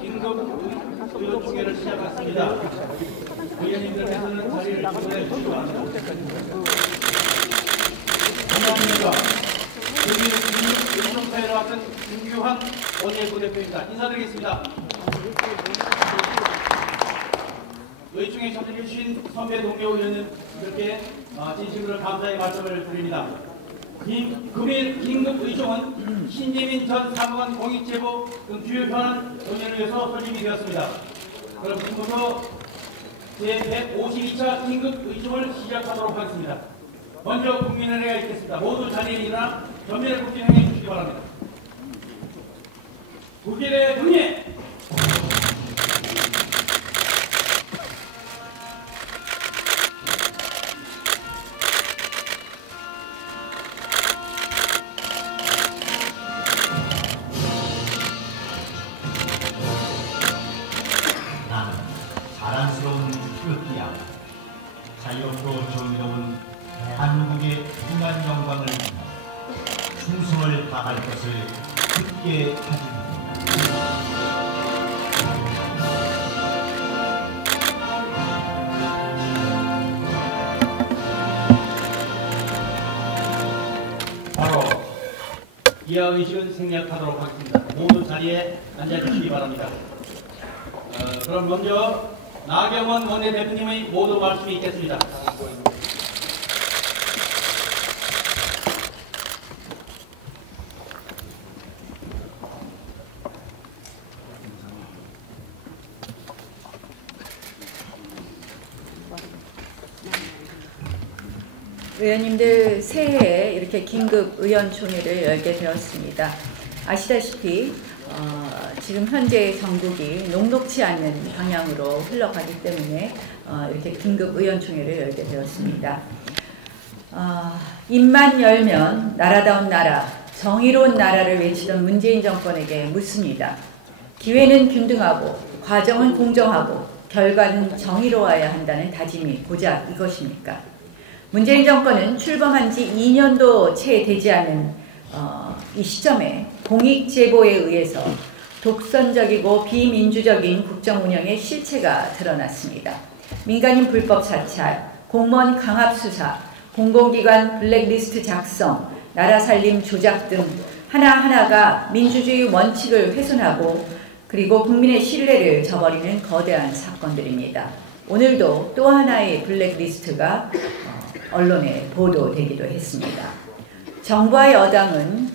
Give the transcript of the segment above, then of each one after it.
긴급 의원총회를 시작했습니다. 의원님들께서는 자리를 주문해 주시기 바랍니다. 감사합니다. 긴급 의원총회를 맡은 김규환 원내부 대표입니다. 인사드리겠습니다. 의총에 참석해주신 선배 동료 의원님들께 진심으로 감사의 말씀을 드립니다. 금일 긴급 의총은 신재민 전 사무관 공익제보 등 주요 현안 논의를 위해서 설립이 되었습니다. 그럼 지금부터 제152차 긴급 의총을 시작하도록 하겠습니다. 먼저 국민의례가 있겠습니다. 모두 자리에 일어나 전면에 국민 행해 주시기 바랍니다. 국민의 국민! 자랑스러운 태극기야 자유롭고 정의로운 대한민국의 무한 영광을 위해 충성을 다할 것을 굳게 다짐합니다. 바로 이하 의식은 생략하도록 하겠습니다. 모두 자리에 앉아주시기 바랍니다. 그럼 먼저 나경원 원내대표님의 모두 말씀이 있겠습니다. 의원님들 새해에 이렇게 긴급 의원총회를 열게 되었습니다. 아시다시피 지금 현재 전국이 녹록치 않는 방향으로 흘러가기 때문에 이렇게 긴급 의원총회를 열게 되었습니다. 입만 열면 나라다운 나라, 정의로운 나라를 외치던 문재인 정권에게 묻습니다. 기회는 균등하고 과정은 공정하고 결과는 정의로워야 한다는 다짐이 고작 이것입니까? 문재인 정권은 출범한 지 2년도 채 되지 않은 이 시점에 공익제보에 의해서 독선적이고 비민주적인 국정운영의 실체가 드러났습니다. 민간인 불법 사찰, 공무원 강압수사, 공공기관 블랙리스트 작성, 나라살림 조작 등 하나하나가 민주주의 원칙을 훼손하고 그리고 국민의 신뢰를 저버리는 거대한 사건들입니다. 오늘도 또 하나의 블랙리스트가 언론에 보도되기도 했습니다. 정부와 여당은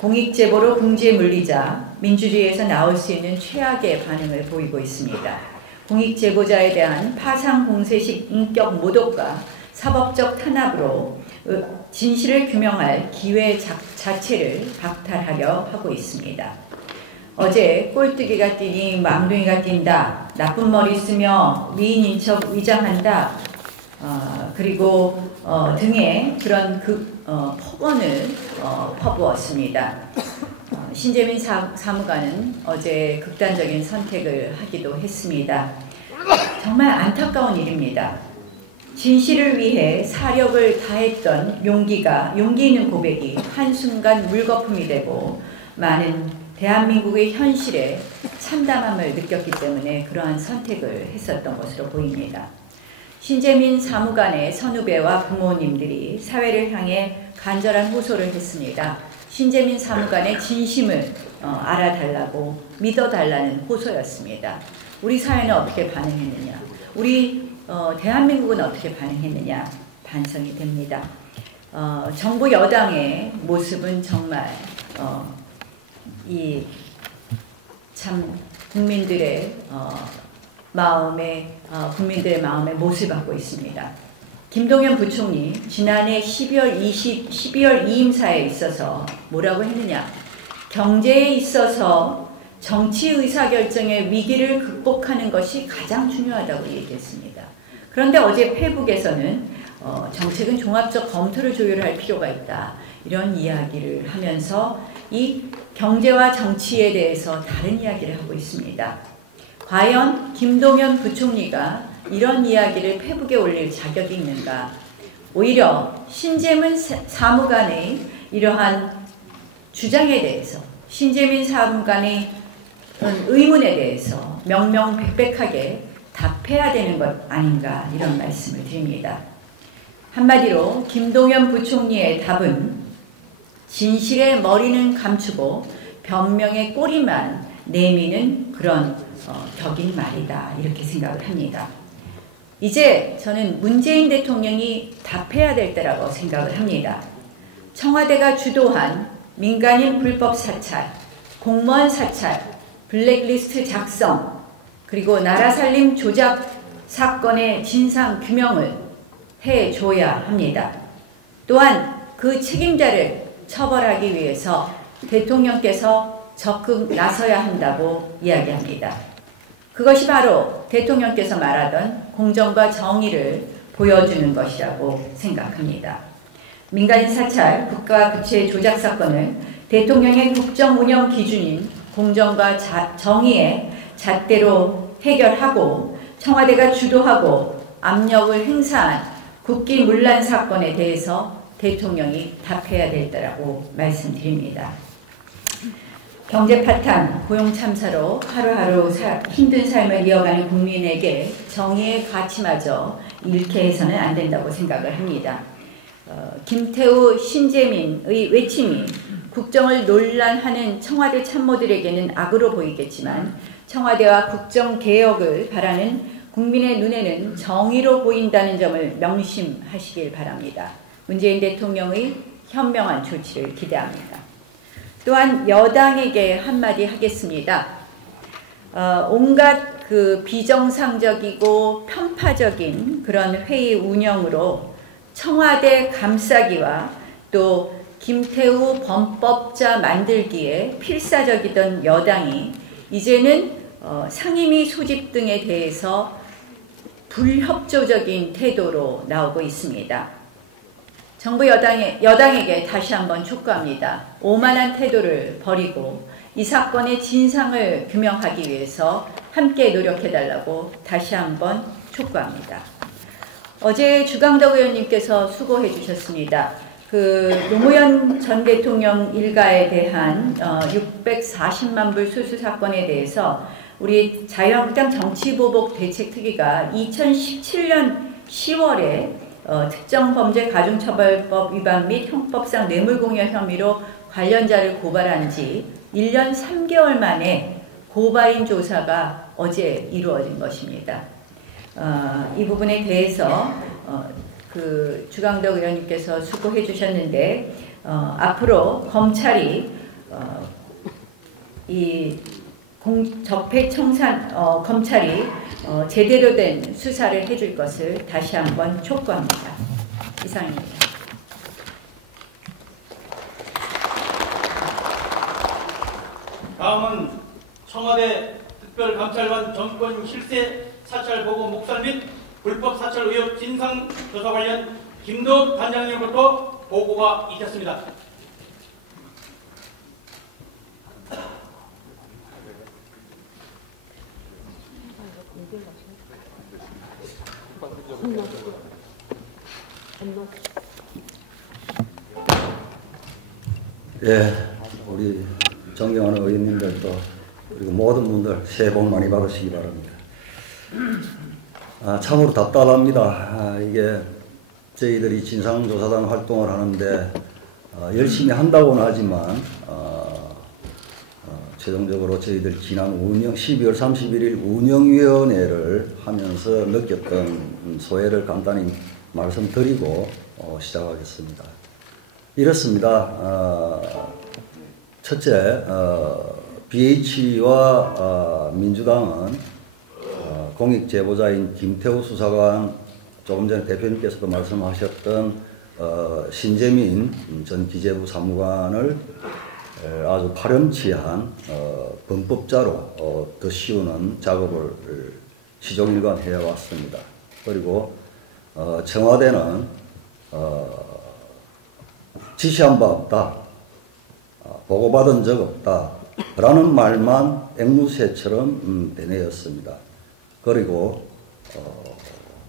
공익제보로 궁지에 물리자 민주주의에서 나올 수 있는 최악의 반응을 보이고 있습니다. 공익제보자에 대한 파상공세식 인격 모독과 사법적 탄압으로 진실을 규명할 기회 자체를 박탈하려 하고 있습니다. 어제 꼴뚜기가 뛰니 망둥이가 뛴다, 나쁜 머리 쓰며 미인인 척 위장한다, 그리고 등의 그런 폭언을 퍼부었습니다. 신재민 사무관은 어제 극단적인 선택을 하기도 했습니다. 정말 안타까운 일입니다. 진실을 위해 사력을 다했던 용기 있는 고백이 한순간 물거품이 되고 많은 대한민국의 현실에 참담함을 느꼈기 때문에 그러한 선택을 했었던 것으로 보입니다. 신재민 사무관의 선후배와 부모님들이 사회를 향해 간절한 호소를 했습니다. 신재민 사무관의 진심을 알아달라고 믿어달라는 호소였습니다. 우리 사회는 어떻게 반응했느냐, 우리 대한민국은 어떻게 반응했느냐 반성이 됩니다. 정부 여당의 모습은 정말 참 국민들의 마음에 못을 받고 있습니다. 김동연 부총리 지난해 12월 2임사에 있어서 뭐라고 했느냐? 경제에 있어서 정치 의사결정의 위기를 극복하는 것이 가장 중요하다고 얘기했습니다. 그런데 어제 페북에서는 정책은 종합적 검토를 조율할 필요가 있다. 이런 이야기를 하면서 이 경제와 정치에 대해서 다른 이야기를 하고 있습니다. 과연 김동연 부총리가 이런 이야기를 페북에 올릴 자격이 있는가? 오히려 신재민 사무관의 이러한 주장에 대해서, 신재민 사무관의 의문에 대해서 명명백백하게 답해야 되는 것 아닌가, 이런 말씀을 드립니다. 한마디로 김동연 부총리의 답은 진실의 머리는 감추고 변명의 꼬리만 내미는 그런 격인 말이다, 이렇게 생각을 합니다. 이제 저는 문재인 대통령이 답해야 될 때라고 생각을 합니다. 청와대가 주도한 민간인 불법 사찰, 공무원 사찰, 블랙리스트 작성, 그리고 나라 살림 조작 사건의 진상 규명을 해줘야 합니다. 또한 그 책임자를 처벌하기 위해서 대통령께서 적극 나서야 한다고 이야기합니다. 그것이 바로 대통령께서 말하던 공정과 정의를 보여주는 것이라고 생각합니다. 민간인 사찰, 국가 부채 조작 사건을 대통령의 국정 운영 기준인 공정과 정의의 잣대로 해결하고 청와대가 주도하고 압력을 행사한 국기문란 사건에 대해서 대통령이 답해야 될 때라고 말씀드립니다. 경제 파탄, 고용 참사로 하루하루 힘든 삶을 이어가는 국민에게 정의의 가치마저 잃게 해서는 안 된다고 생각을 합니다. 김태우, 신재민의 외침이 국정을 논란하는 청와대 참모들에게는 악으로 보이겠지만 청와대와 국정개혁을 바라는 국민의 눈에는 정의로 보인다는 점을 명심하시길 바랍니다. 문재인 대통령의 현명한 조치를 기대합니다. 또한 여당에게 한마디 하겠습니다. 온갖 그 비정상적이고 편파적인 그런 회의 운영으로 청와대 감싸기와 또 김태우 범법자 만들기에 필사적이던 여당이 이제는 상임위 소집 등에 대해서 불협조적인 태도로 나오고 있습니다. 정부 여당에게 다시 한번 촉구합니다. 오만한 태도를 버리고 이 사건의 진상을 규명하기 위해서 함께 노력해달라고 다시 한번 촉구합니다. 어제 주강덕 의원님께서 수고해 주셨습니다. 그 노무현 전 대통령 일가에 대한 640만 불 수수 사건에 대해서 우리 자유한국당 정치보복 대책특위가 2017년 10월에 특정범죄 가중처벌법 위반 및 형법상 뇌물공여 혐의로 관련자를 고발한 지 1년 3개월 만에 고발인 조사가 어제 이루어진 것입니다. 이 부분에 대해서 그 주강덕 의원님께서 수고해 주셨는데 앞으로 검찰이 이 적폐청산 검찰이 제대로 된 수사를 해줄 것을 다시 한번 촉구합니다. 이상입니다. 다음은 청와대 특별감찰관 정권 실세 사찰 보고 묵살 및 불법 사찰 의혹 진상 조사 관련 김도읍 단장님으로부터 보고가 있었습니다. 예, 우리 존경하는 의원님들도 그리고 모든 분들 새해 복 많이 받으시기 바랍니다. 참으로 답답합니다. 이게 저희들이 진상조사단 활동을 하는데 열심히 한다고는 하지만 최종적으로 저희들 지난 12월 31일 운영위원회를 하면서 느꼈던 소회를 간단히 말씀드리고 시작하겠습니다. 이렇습니다. 첫째, BH와 민주당은 공익제보자인 김태우 수사관, 조금 전에 대표님께서도 말씀하셨던 신재민 전 기재부 사무관을 아주 파렴치한 범법자로 더 씌우는 작업을 시종일관 해왔습니다. 그리고 청와대는 지시한 바 없다, 보고받은 적 없다 라는 말만 앵무새처럼 되뇌었습니다. 그리고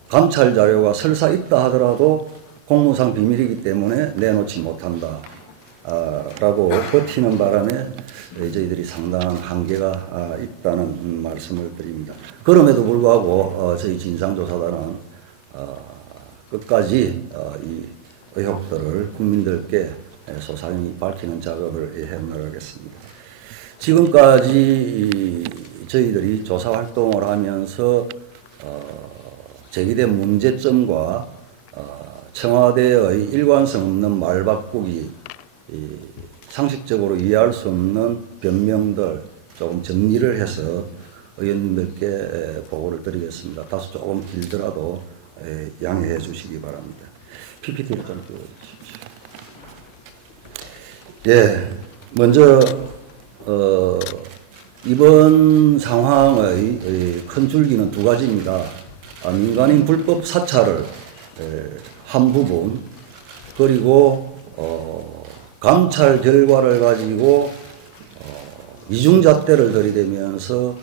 감찰 자료가 설사 있다 하더라도 공무상 비밀이기 때문에 내놓지 못한다 라고 버티는 바람에 저희들이 상당한 한계가 있다는 말씀을 드립니다. 그럼에도 불구하고 저희 진상조사단은 끝까지 이 의혹들을 국민들께 소상히 밝히는 작업을 해나가겠습니다. 지금까지 저희들이 조사 활동을 하면서 제기된 문제점과 청와대의 일관성 없는 말 바꾸기, 상식적으로 이해할 수 없는 변명들 조금 정리를 해서 의원님들께 보고를 드리겠습니다. 다소 조금 길더라도 양해해 주시기 바랍니다. PPT를 좀 띄워주십시오. 예, 먼저 이번 상황의 큰 줄기는 두 가지입니다. 민간인 불법 사찰을 한 부분, 그리고 감찰 결과를 가지고 이중잣대를 들이대면서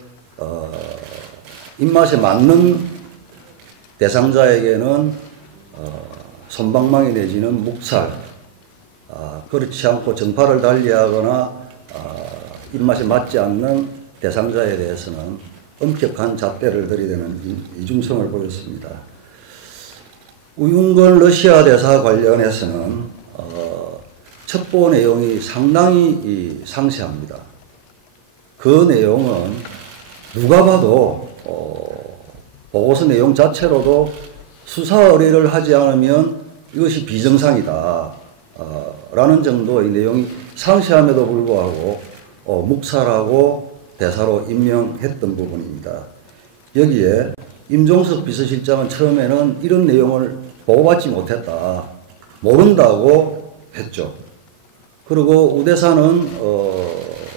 입맛에 맞는 대상자에게는 솜방망이 내지는 묵살, 그렇지 않고 정파를 달리하거나 입맛에 맞지 않는 대상자에 대해서는 엄격한 잣대를 들이대는 이중성을 보였습니다. 우윤건 러시아 대사 관련해서는 첩보 내용이 상당히 상세합니다. 그 내용은 누가 봐도 보고서 내용 자체로도 수사 의뢰를 하지 않으면 이것이 비정상이다 라는 정도의 내용이 상세함에도 불구하고 묵살하고 대사로 임명했던 부분입니다. 여기에 임종석 비서실장은 처음에는 이런 내용을 보고받지 못했다, 모른다고 했죠. 그리고 우 대사는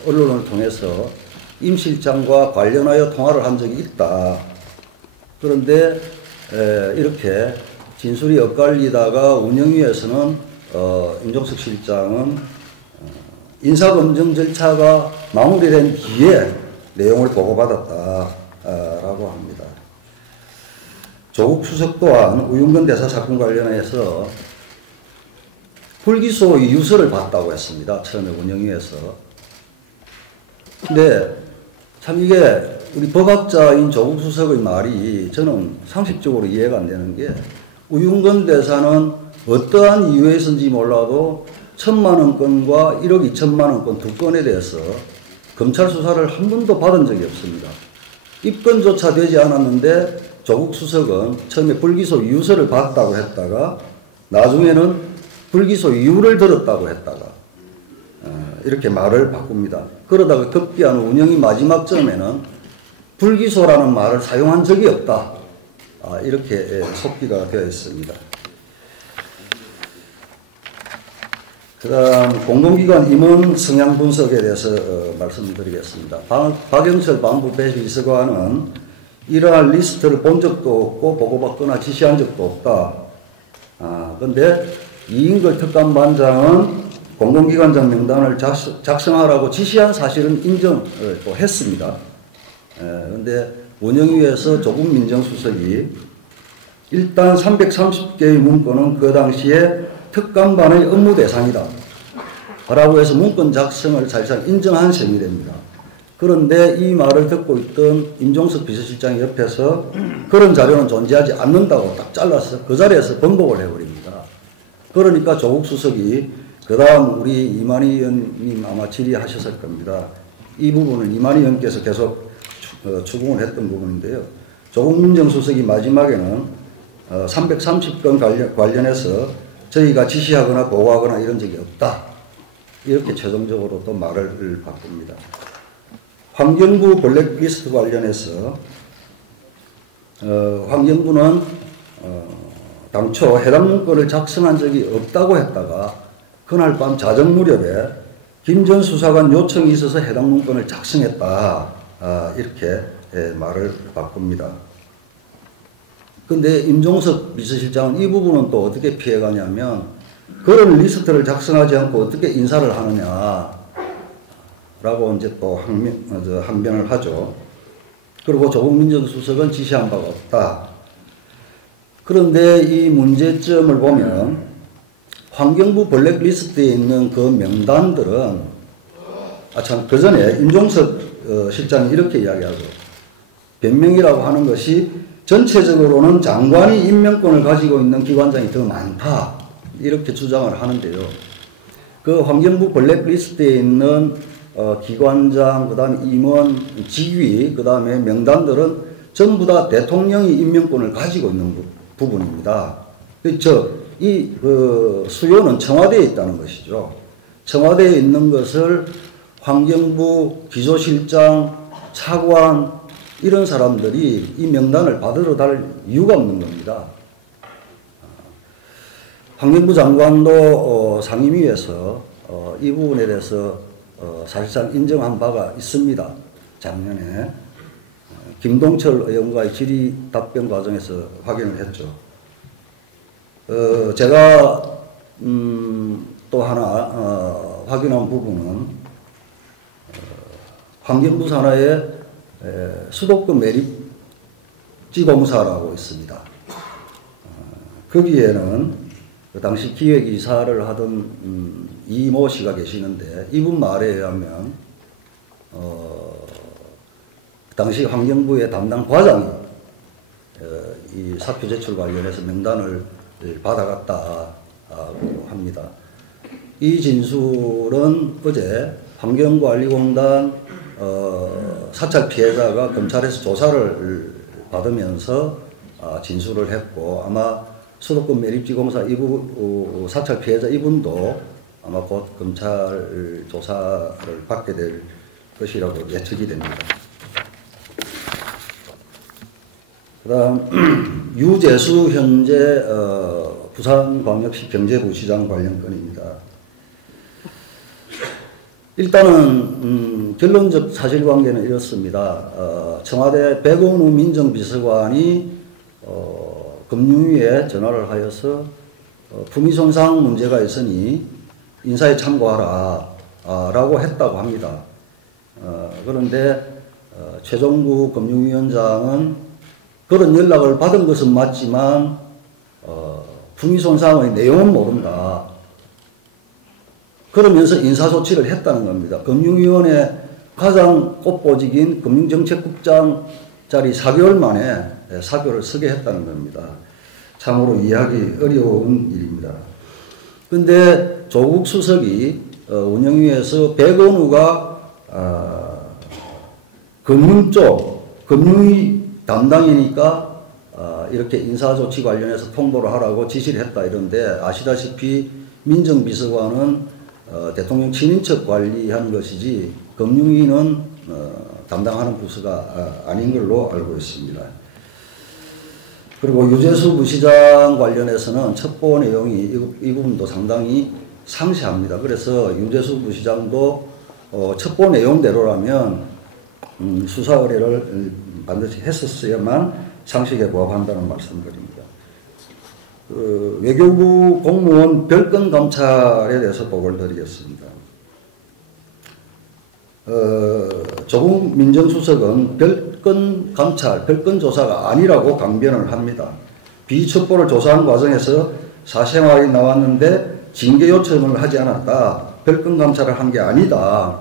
언론을 통해서 임 실장과 관련하여 통화를 한 적이 있다. 그런데 이렇게 진술이 엇갈리다가 운영위에서는 임종석 실장은 인사검증 절차가 마무리된 뒤에 내용을 보고받았다라고 합니다. 조국 수석 또한 우윤건 대사 사건 관련해서 불기소 유서를 받다고 했습니다. 처음에 운영위에서. 근데 참 이게 우리 법학자인 조국 수석의 말이 저는 상식적으로 이해가 안 되는 게, 우윤건 대사는 어떠한 이유에서인지 몰라도 1,000만 원권과 1억 2천만 원권 두 건에 대해서 검찰 수사를 한 번도 받은 적이 없습니다. 입건조차 되지 않았는데 조국 수석은 처음에 불기소 유서를 받았다고 했다가 나중에는 불기소 이유를 들었다고 했다가 이렇게 말을 바꿉니다. 그러다가 급기야는 운영이 마지막 점에는 불기소라는 말을 사용한 적이 없다, 이렇게 속기가 되어 있습니다. 그 다음 공공기관 임원 성향 분석에 대해서 말씀드리겠습니다. 박영철 반부패 비서관은 이러한 리스트를 본 적도 없고 보고받거나 지시한 적도 없다. 그런데 이인걸 특감반장은 공공기관장 명단을 작성하라고 지시한 사실은 인정을 또 했습니다. 그런데 운영위에서 조국 민정수석이 일단 330개의 문건은 그 당시에 특감반의 업무 대상이다 라고 해서 문건 작성을 사실상 인정한 셈이 됩니다. 그런데 이 말을 듣고 있던 임종석 비서실장이 옆에서 그런 자료는 존재하지 않는다고 딱 잘라서 그 자리에서 번복을 해버립니다. 그러니까 조국 수석이 그 다음 우리 이만희 의원님 아마 질의하셨을 겁니다. 이 부분은 이만희 의원께서 계속 추궁을 했던 부분인데요. 조국 민정수석이 마지막에는 330건 관련해서 저희가 지시하거나 보고하거나 이런 적이 없다, 이렇게 최종적으로 또 말을 바꿉니다. 환경부 블랙리스트 관련해서 환경부는 당초 해당 문건을 작성한 적이 없다고 했다가 그날 밤 자정 무렵에 김 전 수사관 요청이 있어서 해당 문건을 작성했다, 이렇게 말을 바꿉니다. 근데 임종석 비서실장은 이 부분은 또 어떻게 피해가냐면, 그런 리스트를 작성하지 않고 어떻게 인사를 하느냐 라고 이제 또 항변을 하죠. 그리고 조국 민정수석은 지시한 바가 없다. 그런데 이 문제점을 보면 환경부 블랙리스트에 있는 그 명단들은, 그 전에 임종석 실장이 이렇게 이야기하죠. 변명이라고 하는 것이 전체적으로는 장관이 임명권을 가지고 있는 기관장이 더 많다, 이렇게 주장을 하는데요. 그 환경부 블랙리스트에 있는 기관장, 그 다음에 임원, 직위, 그 다음에 명단들은 전부 다 대통령이 임명권을 가지고 있는 부분입니다. 이 수요는 청와대에 있다는 것이죠. 청와대에 있는 것을 환경부, 기조실장, 차관, 이런 사람들이 이 명단을 받으러 갈 이유가 없는 겁니다. 환경부 장관도 상임위에서 이 부분에 대해서 사실상 인정한 바가 있습니다. 작년에 김동철 의원과의 질의 답변 과정에서 확인을 했죠. 제가 또 하나 확인한 부분은 환경부 산하에 수도권 매립지공사라고 있습니다. 거기에는 그 당시 기획이사를 하던 이모 씨가 계시는데, 이분 말에 의하면 당시 환경부의 담당 과장이 이 사표 제출 관련해서 명단을 받아갔다고 합니다. 이 진술은 어제 환경관리공단 사찰 피해자가 검찰에서 조사를 받으면서 진술을 했고, 아마 수도권 매립지공사 사찰 피해자 이분도 아마 곧 검찰 조사를 받게 될 것이라고 예측이 됩니다. 그 다음 유재수 현재 부산광역시 경제부시장 관련 건입니다. 일단은 결론적 사실관계는 이렇습니다. 청와대 백원우 민정비서관이 금융위에 전화를 하여서 품위손상 문제가 있으니 인사에 참고하라 라고 했다고 합니다. 그런데 최종구 금융위원장은 그런 연락을 받은 것은 맞지만 품위손상의 내용은 모른다. 그러면서 인사조치를 했다는 겁니다. 금융위원회 가장 꽃보직인 금융정책국장 자리 4개월 만에 사표를 쓰게 했다는 겁니다. 참으로 이해하기 어려운 일입니다. 근데 조국 수석이 운영위에서 백원우가 금융 쪽, 금융위 담당이니까 이렇게 인사조치 관련해서 통보를 하라고 지시를 했다 이런데, 아시다시피 민정비서관은 대통령 친인척 관리하는 것이지 금융위는 담당하는 부서가 아닌 걸로 알고 있습니다. 그리고 유재수 부시장 관련해서는 첩보 내용이 이 부분도 상당히 상세합니다. 그래서 유재수 부시장도 첩보 내용대로라면 수사 의뢰를 반드시 했었어야만 상식에 부합한다는 말씀드립니다. 외교부 공무원 별건 감찰에 대해서 보고를 드리겠습니다. 조국 민정수석은 별건 감찰, 별건 조사가 아니라고 강변을 합니다. 비첩보를 조사한 과정에서 사생활이 나왔는데 징계 요청을 하지 않았다. 별건 감찰을 한 게 아니다.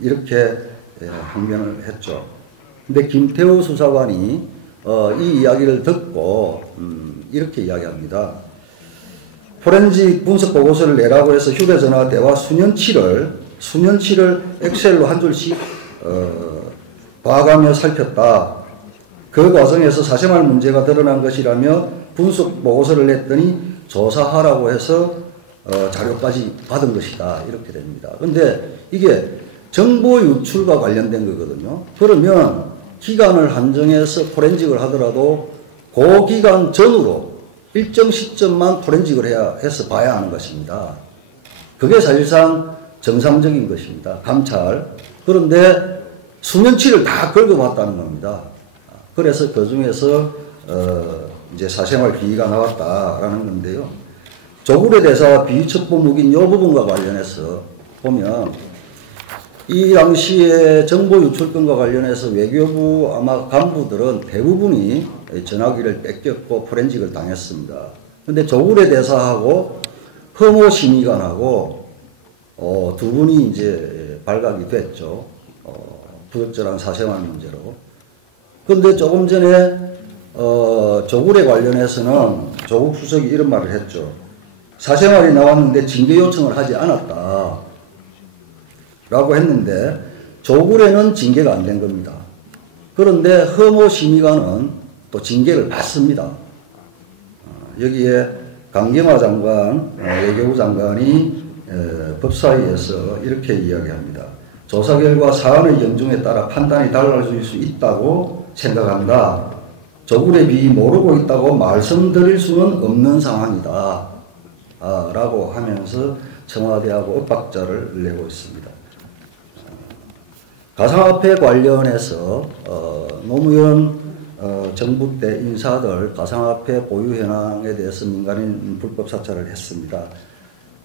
이렇게 항변을 했죠. 근데 김태우 수사관이 이 이야기를 듣고 이렇게 이야기합니다. 포렌식 분석 보고서를 내라고 해서 휴대전화 대화 수년치를 엑셀로 한 줄씩 봐가며 살폈다. 그 과정에서 사생활 문제가 드러난 것이라며 분석 보고서를 냈더니 조사하라고 해서 자료까지 받은 것이다. 이렇게 됩니다. 근데 이게 정보 유출과 관련된 거거든요. 그러면 기간을 한정해서 포렌직을 하더라도 그 기간 전으로 일정 시점만 포렌직을 해서 봐야 하는 것입니다. 그게 사실상 정상적인 것입니다. 감찰. 그런데 수년치를 다 긁어봤다는 겁니다. 그래서 그 중에서 이제 사생활 비위가 나왔다라는 건데요. 조굴의 대사와 비위첩보 묵인 이 부분과 관련해서 보면 이 당시에 정보 유출권과 관련해서 외교부 아마 간부들은 대부분이 전화기를 뺏겼고 포렌직을 당했습니다. 그런데 조굴의 대사하고 허모 심의관하고 두 분이 이제 발각이 됐죠. 부적절한 사생활 문제로. 그런데 조금 전에 조굴에 관련해서는 조국 수석이 이런 말을 했죠. 사생활이 나왔는데 징계 요청을 하지 않았다 라고 했는데 조굴에는 징계가 안 된 겁니다. 그런데 허모 심의관은 또 징계를 받습니다. 여기에 강경화 장관, 외교부 장관이 법사위에서 이렇게 이야기합니다. 조사 결과 사안의 경중에 따라 판단이 달라질 수 있다고 생각한다. 조굴의 비위 모르고 있다고 말씀드릴 수는 없는 상황이다. 라고 하면서 청와대하고 엇박자를 내고 있습니다. 가상화폐 관련해서 노무현 정부 때 인사들 가상화폐 보유 현황에 대해서 민간인 불법 사찰을 했습니다.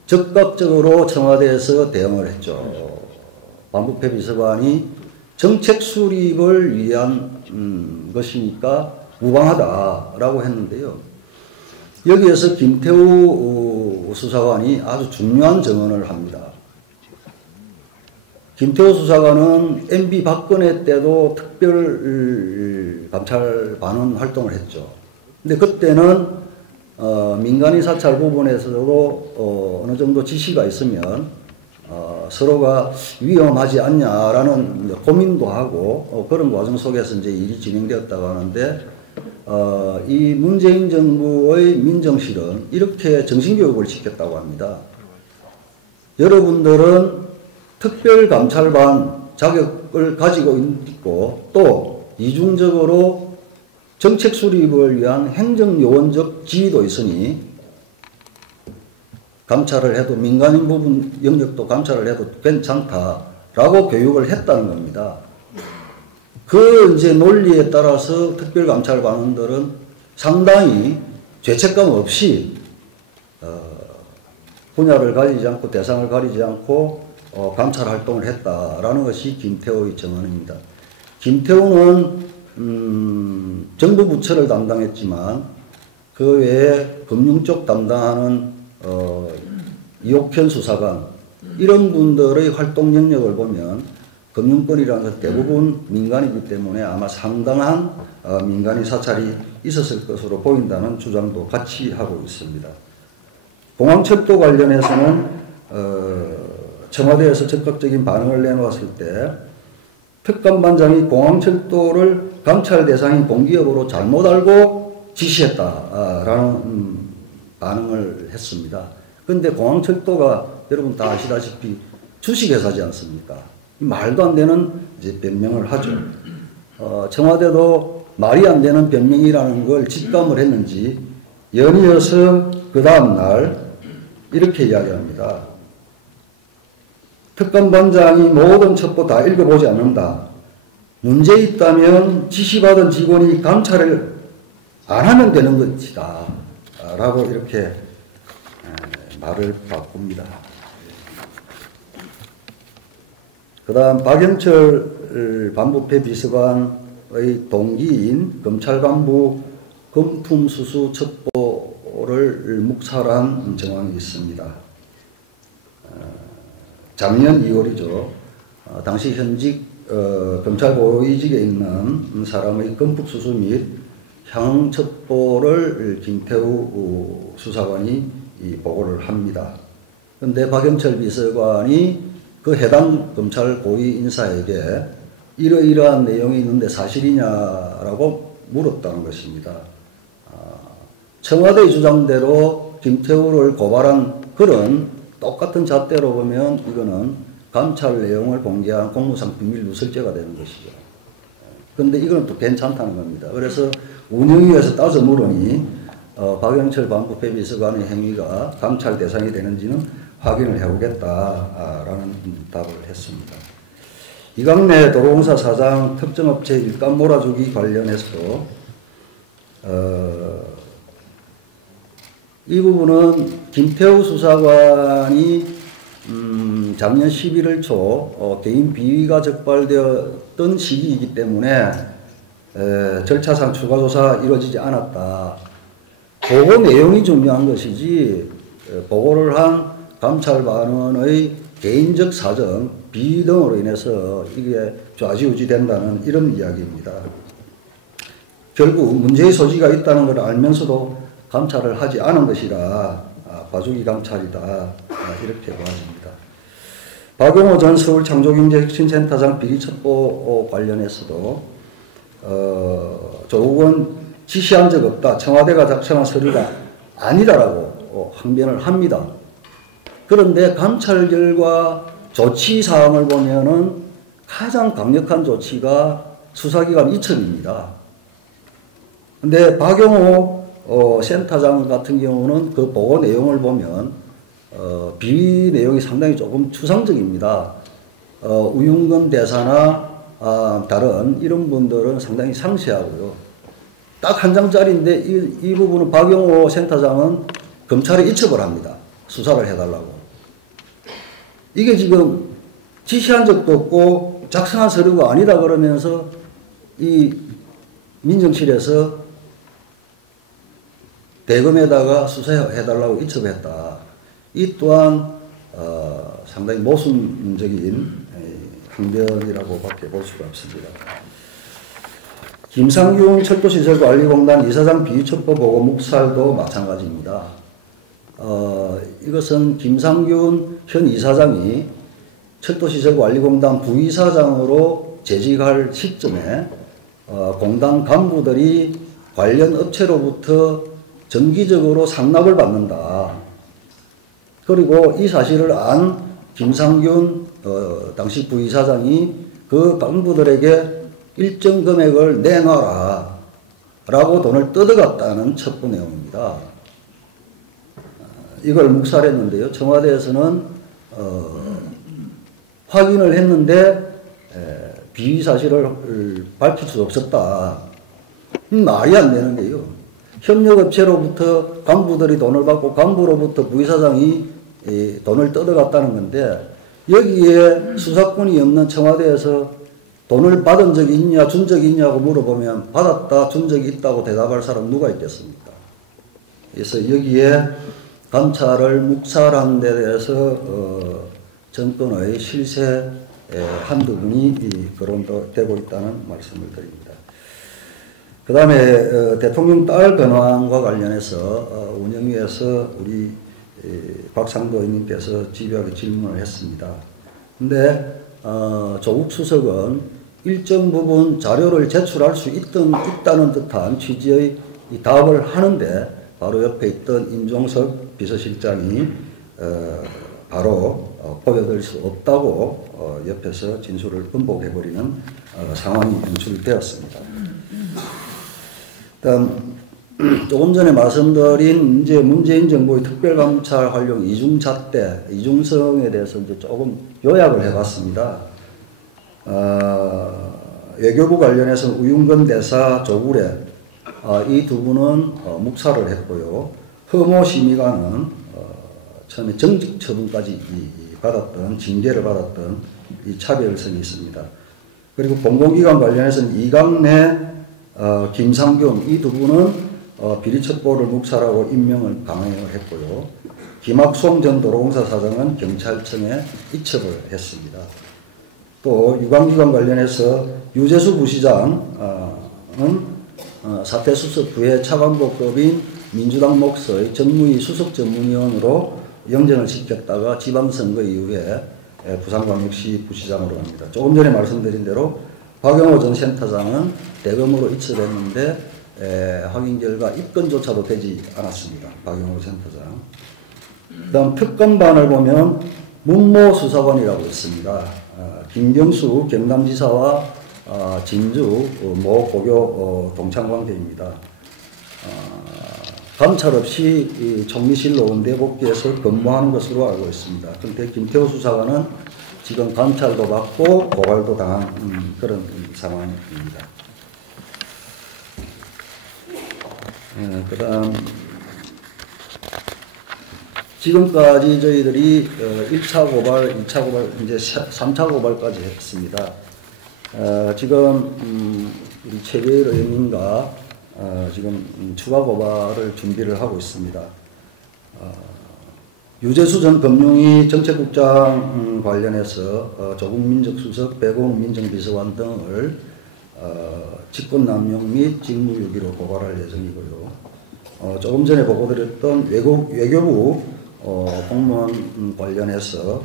적극적으로 청와대에서 대응을 했죠. 반부패 비서관이 정책 수립을 위한 것이니까 무방하다라고 했는데요. 여기에서 김태우 수사관이 아주 중요한 증언을 합니다. 김태우 수사관은 MB 박근혜 때도 특별 감찰 반원 활동을 했죠. 근데 그때는 민간인 사찰 부분에서도 어느 정도 지시가 있으면 서로가 위험하지 않냐라는 고민도 하고 그런 과정 속에서 이제 일이 진행되었다고 하는데 이 문재인 정부의 민정실은 이렇게 정신교육을 시켰다고 합니다. 여러분들은 특별감찰반 자격을 가지고 있고 또 이중적으로 정책 수립을 위한 행정요원적 지위도 있으니 감찰을 해도 민간인 부분 영역도 감찰을 해도 괜찮다라고 교육을 했다는 겁니다. 그 이제 논리에 따라서 특별감찰반원들은 상당히 죄책감 없이 분야를 가리지 않고 대상을 가리지 않고 감찰 활동을 했다라는 것이 김태우의 증언입니다. 김태우는 정부 부처를 담당했지만 그 외에 금융 쪽 담당하는 이옥현 수사관 이런 분들의 활동 영역을 보면 금융권이라는 것은 대부분 민간이기 때문에 아마 상당한 민간인 사찰이 있었을 것으로 보인다는 주장도 같이 하고 있습니다. 공항철도 관련해서는 청와대에서 적극적인 반응을 내놓았을 때 특감반장이 공항철도를 감찰 대상인 공기업으로 잘못 알고 지시했다라는 반응을 했습니다. 그런데 공항철도가 여러분 다 아시다시피 주식회사지 않습니까? 말도 안 되는 이제 변명을 하죠. 청와대도 말이 안 되는 변명이라는 걸 직감을 했는지 연이어서 그 다음날 이렇게 이야기합니다. 특감반장이 모든 첩보 다 읽어보지 않는다. 문제 있다면 지시받은 직원이 감찰을 안 하면 되는 것이다. 라고 이렇게 말을 바꿉니다. 그 다음 박영철 반부패 비서관의 동기인 검찰간부 금품수수 첩보를 묵살한 정황이 있습니다. 작년 2월이죠. 당시 현직 검찰 고위직에 있는 사람의 금품수수 및 향응첩보를 김태우 수사관이 보고를 합니다. 그런데 박영철 비서관이 그 해당 검찰 고위 인사에게 이러이러한 내용이 있는데 사실이냐라고 물었다는 것입니다. 청와대 주장대로 김태우를 고발한 그런 똑같은 잣대로 보면 이거는 감찰 내용을 공개한 공무상 비밀 누설죄가 되는 것이죠. 그런데 이건 또 괜찮다는 겁니다. 그래서 운영위에서 따져 물으니 박영철 반부패 비서관의 행위가 감찰 대상이 되는지는 확인을 해보겠다라는 답을 했습니다. 이강래 도로공사 사장 특정업체 일감 몰아주기 관련해서 이 부분은 김태우 수사관이 작년 11월 초 개인 비위가 적발되었던 시기이기 때문에 절차상 추가 조사가 이루어지지 않았다. 보고 내용이 중요한 것이지 보고를 한 감찰반원의 개인적 사정, 비위 등으로 인해서 이게 좌지우지 된다는 이런 이야기입니다. 결국 문제의 소지가 있다는 걸 알면서도 감찰을 하지 않은 것이라 봐주기 감찰이다 이렇게 보아집니다. 박용호 전 서울창조경제혁신센터장 비리첩보 관련해서도 조국은 지시한 적 없다. 청와대가 작성한 서류가 아니다라고 항변을 합니다. 그런데 감찰 결과 조치 사항을 보면은 가장 강력한 조치가 수사기관 이첩입니다. 근데 박용호 센터장 같은 경우는 그 보고 내용을 보면 비위 내용이 상당히 조금 추상적입니다. 우윤근 대사나 다른 이런 분들은 상당히 상세하고요. 딱 한 장짜리인데 이 부분은 박용호 센터장은 검찰에 이첩을 합니다. 수사를 해달라고. 이게 지금 지시한 적도 없고 작성한 서류가 아니다 그러면서 이 민정실에서 대검에다가 수사해달라고 이첩했다. 이 또한 상당히 모순적인 항변이라고 밖에 볼 수가 없습니다. 김상균 철도시설관리공단 이사장 비위첩보 보고 묵살도 마찬가지입니다. 이것은 김상균 현 이사장이 철도시설관리공단 부이사장으로 재직할 시점에 공단 간부들이 관련 업체로부터 정기적으로 상납을 받는다. 그리고 이 사실을 안 김상균 당시 부이사장이 그 간부들에게 일정 금액을 내놔라 라고 돈을 뜯어갔다는 첩보 내용입니다. 이걸 묵살했는데요. 청와대에서는 확인을 했는데 비위 사실을 밝힐 수 없었다. 말이 안 되는 게요. 협력업체로부터 간부들이 돈을 받고 간부로부터 부이사장이 돈을 뜯어갔다는 건데 여기에 수사권이 없는 청와대에서 돈을 받은 적이 있냐 준 적이 있냐고 물어보면 받았다 준 적이 있다고 대답할 사람 누가 있겠습니까? 그래서 여기에 감찰을 묵살한 데 대해서 정권의 실세 한두 분이 거론되고 있다는 말씀을 드립니다. 그 다음에 대통령 딸 근황과 관련해서 운영위에서 우리 박상도 의원님께서 집요하게 질문을 했습니다. 근데 조국 수석은 일정 부분 자료를 제출할 수 있다는 듯한 취지의 답을 하는데 바로 옆에 있던 임종석 비서실장이 바로 보여드릴 수 없다고 옆에서 진술을 번복해버리는 상황이 연출되었습니다. 다음 조금 전에 말씀드린 이제 문재인 정부의 특별감찰 활용 이중잣대, 이중성에 대해서 이제 조금 요약을 해봤습니다. 외교부 관련해서 우윤근 대사, 조구래 이 두 분은 묵살을 했고요. 허모 심의관은 처음에 정직 처분까지 받았던 징계를 받았던 이 차별성이 있습니다. 그리고 공공기관 관련해서는 이강래, 김상균 이 두 분은 비리첩보를 묵살하고 임명을 강행을 했고요. 김학송 전 도로공사 사장은 경찰청에 이첩을 했습니다. 또 유관기관 관련해서 유재수 부시장은 사퇴 수습 후에 차관보급인 민주당 목서의 정무위 수석 전문위원으로 영전을 시켰다가 지방선거 이후에 부산광역시 부시장으로 갑니다. 조금 전에 말씀드린 대로 박용호 전 센터장은 대검으로 이첩했는데 확인 결과 입건조차도 되지 않았습니다. 박용호 센터장. 그 다음 특검반을 보면 문모 수사관이라고 있습니다. 김경수 경남지사와 진주 모 고교 동창관계입니다. 감찰 없이 총리실로 원대 복귀해서 근무하는 것으로 알고 있습니다. 그런데 김태호 수사관은 지금 감찰도 받고 고발도 당한 그런 상황입니다. 그 다음 지금까지 저희들이 1차 고발, 2차 고발, 이제 3차 고발까지 했습니다. 지금 우리 최배일 의원님과 지금 추가 고발을 준비를 하고 있습니다. 유재수 전 금융위 정책국장 관련해서 조국 민정수석, 배공 민정비서관 등을 직권남용 및 직무유기로 고발할 예정이고요. 조금 전에 보고드렸던 외교부 공무원 관련해서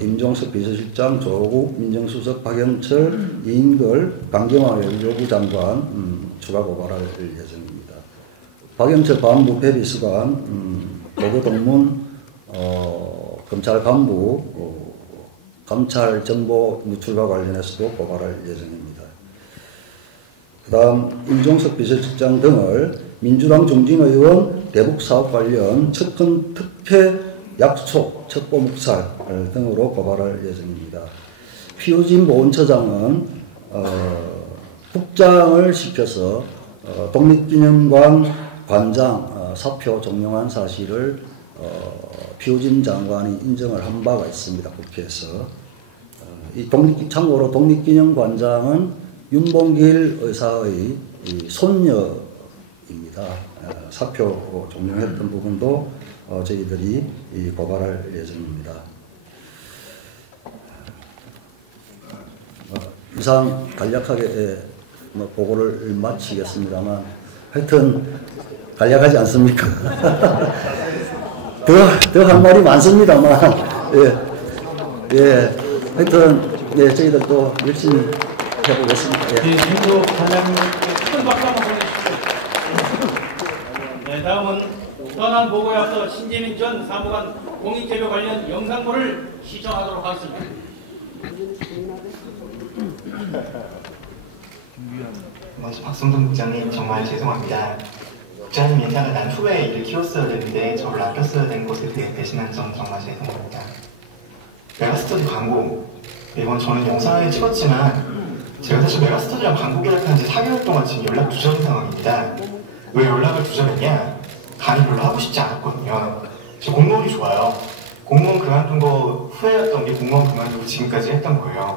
임종석 비서실장, 조국 민정수석, 박영철, 이인걸, 강경화 외교부 장관 추가 고발할 예정입니다. 박영철 반부패 비서관, 보고동문, 검찰 간부, 감찰 정보 누출과 관련해서도 고발할 예정입니다. 그 다음 임종석 비서실장 등을 민주당 중진의원 대북사업 관련 측근 특혜 약속, 첩보 묵살 등으로 고발할 예정입니다. 피우진 보훈처장은 국장을 시켜서 독립기념관 관장 사표 종용한 사실을 피우진 장관이 인정을 한 바가 있습니다. 국회에서. 참고로 독립기념관장은 윤봉길 의사의 손녀입니다. 사표 종용했던 부분도 저희들이 고발할 예정입니다. 이상 간략하게 보고를 마치겠습니다만 하여튼 간략하지 않습니까? 더 할 말이 많습니다만 하여튼 저희들도 열심히 해보겠습니다. 김도 관장님께 큰 박수 한번 보내주십시오. 다음은 떠난 보고에 앞서 신재민 전 사무관 공익제보 관련 영상물을 시청하도록 하겠습니다. 먼저 박성동 국장님 정말 죄송합니다. 국장님 예상을 난 후에 일을 키웠어야 되는데 저를 아꼈어야 된 것에 대해 배신한 점 정말 죄송합니다. 메가스터디 광고, 이번 저는 영상을 찍었지만 제가 사실 메가스터디랑 광고 계약한 지 4개월 동안 지금 연락 두절인 상황입니다. 왜 연락을 두절했냐? 간이 별로 하고 싶지 않았거든요. 저 공무원이 좋아요. 공무원 그만둔 거 후회했던 게 공무원 그만두고 지금까지 했던 거예요.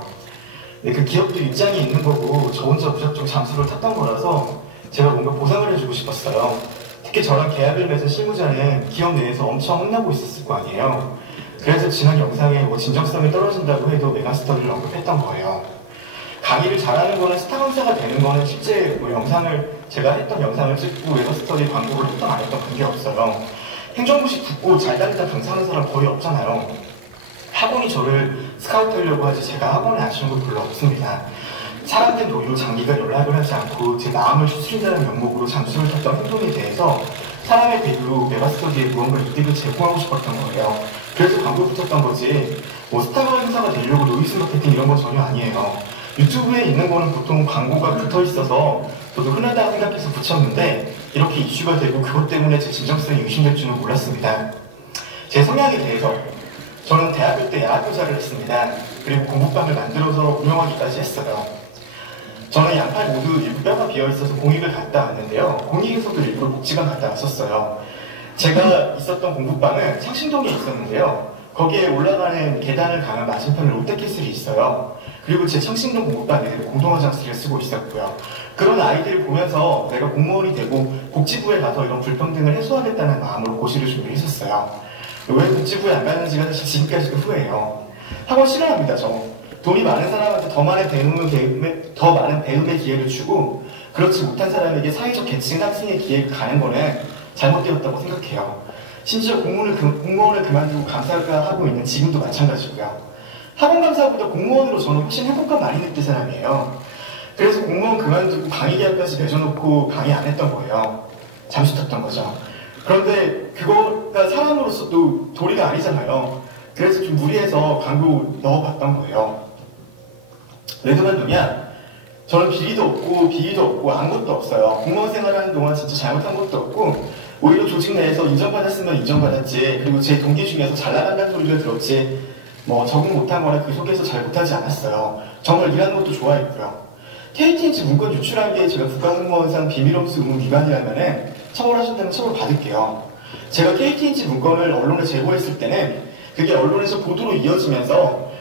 근데 그 기업도 입장이 있는 거고 저 혼자 무작정 잠수를 탔던 거라서 제가 뭔가 보상을 해주고 싶었어요. 특히 저랑 계약을 맺은 실무자는 기업 내에서 엄청 혼나고 있었을 거 아니에요. 그래서 지난 영상에 진정성이 떨어진다고 해도 메가스터디를 언급했던 거예요. 강의를 잘하는 거는 스타 강사가 되는 거는 실제 제가 했던 영상을 찍고 메가스터디 광고를 했던 안 했던 관계없어요. 행정고시 붙고 잘 다니다 강사하는 사람 거의 없잖아요. 학원이 저를 스카우트하려고 하지 제가 학원에 아쉬운 거 별로 없습니다. 사람된 노유로 장기가 연락을 하지 않고 제 마음을 추스린다는 명목으로 잠수를 탔던 행동에 대해서 사람의 배우로 메가스터디에 무언가 이득을 제공하고 싶었던 거예요. 그래서 광고 붙였던 거지 스타가 행사가 되려고 노이즈 마케팅 이런 건 전혀 아니에요. 유튜브에 있는 거는 보통 광고가 붙어 있어서 저도 흔하다고 생각해서 붙였는데 이렇게 이슈가 되고 그것 때문에 제 진정성이 의심될 줄은 몰랐습니다. 제 성향에 대해서 저는 대학교 때 야학교사를 했습니다. 그리고 공부방을 만들어서 운영하기까지 했어요. 저는 양팔 모두 일부 뼈가 비어있어서 공익을 갔다 왔는데요. 공익에서도 일부러 복지관 갔다 왔었어요. 제가 있었던 공부방은 창신동에 있었는데요. 거기에 올라가는 계단을 가면 맞은편에 롯데캐슬이 있어요. 그리고 제 창신동 공부방에 공동화장실을 쓰고 있었고요. 그런 아이들을 보면서 내가 공무원이 되고 복지부에 가서 이런 불평등을 해소하겠다는 마음으로 고시를 준비했었어요. 왜 복지부에 안 가는지가 사실 지금까지도 후회해요. 학원 싫어합니다, 저. 돈이 많은 사람한테 더 많은 배움의 기회를 주고 그렇지 못한 사람에게 사회적 계층 상승의 기회가 가는 거는 잘못되었다고 생각해요. 심지어 공무원을 그만두고 강사가 하고 있는 지금도 마찬가지고요. 학원 강사보다 공무원으로 저는 훨씬 행복감 많이 느낀 사람이에요. 그래서 공무원 그만두고 강의 계약까지 맺어놓고 강의 안 했던 거예요. 잠수 탔던 거죠. 그런데 그거가 사람으로서 또 도리가 아니잖아요. 그래서 좀 무리해서 광고 넣어봤던 거예요. 왜 그만두냐? 저는 비리도 없고 비리도 없고 아무것도 없어요. 공무원 생활하는 동안 진짜 잘못한 것도 없고 오히려 조직 내에서 인정받았으면 인정받았지, 그리고 제 동기 중에서 잘 나간다는 소리를 들었지 뭐 적응 못한 거나 그 속에서 잘 못하지 않았어요. 정말 일하는 것도 좋아했고요. KTNG 문건 유출한 게 제가 국가공무원상 비밀엄수 의무 위반이라면은 처벌하신다면 처벌 받을게요. 제가 KTNG 문건을 언론에 제보했을 때는 그게 언론에서 보도로 이어지면서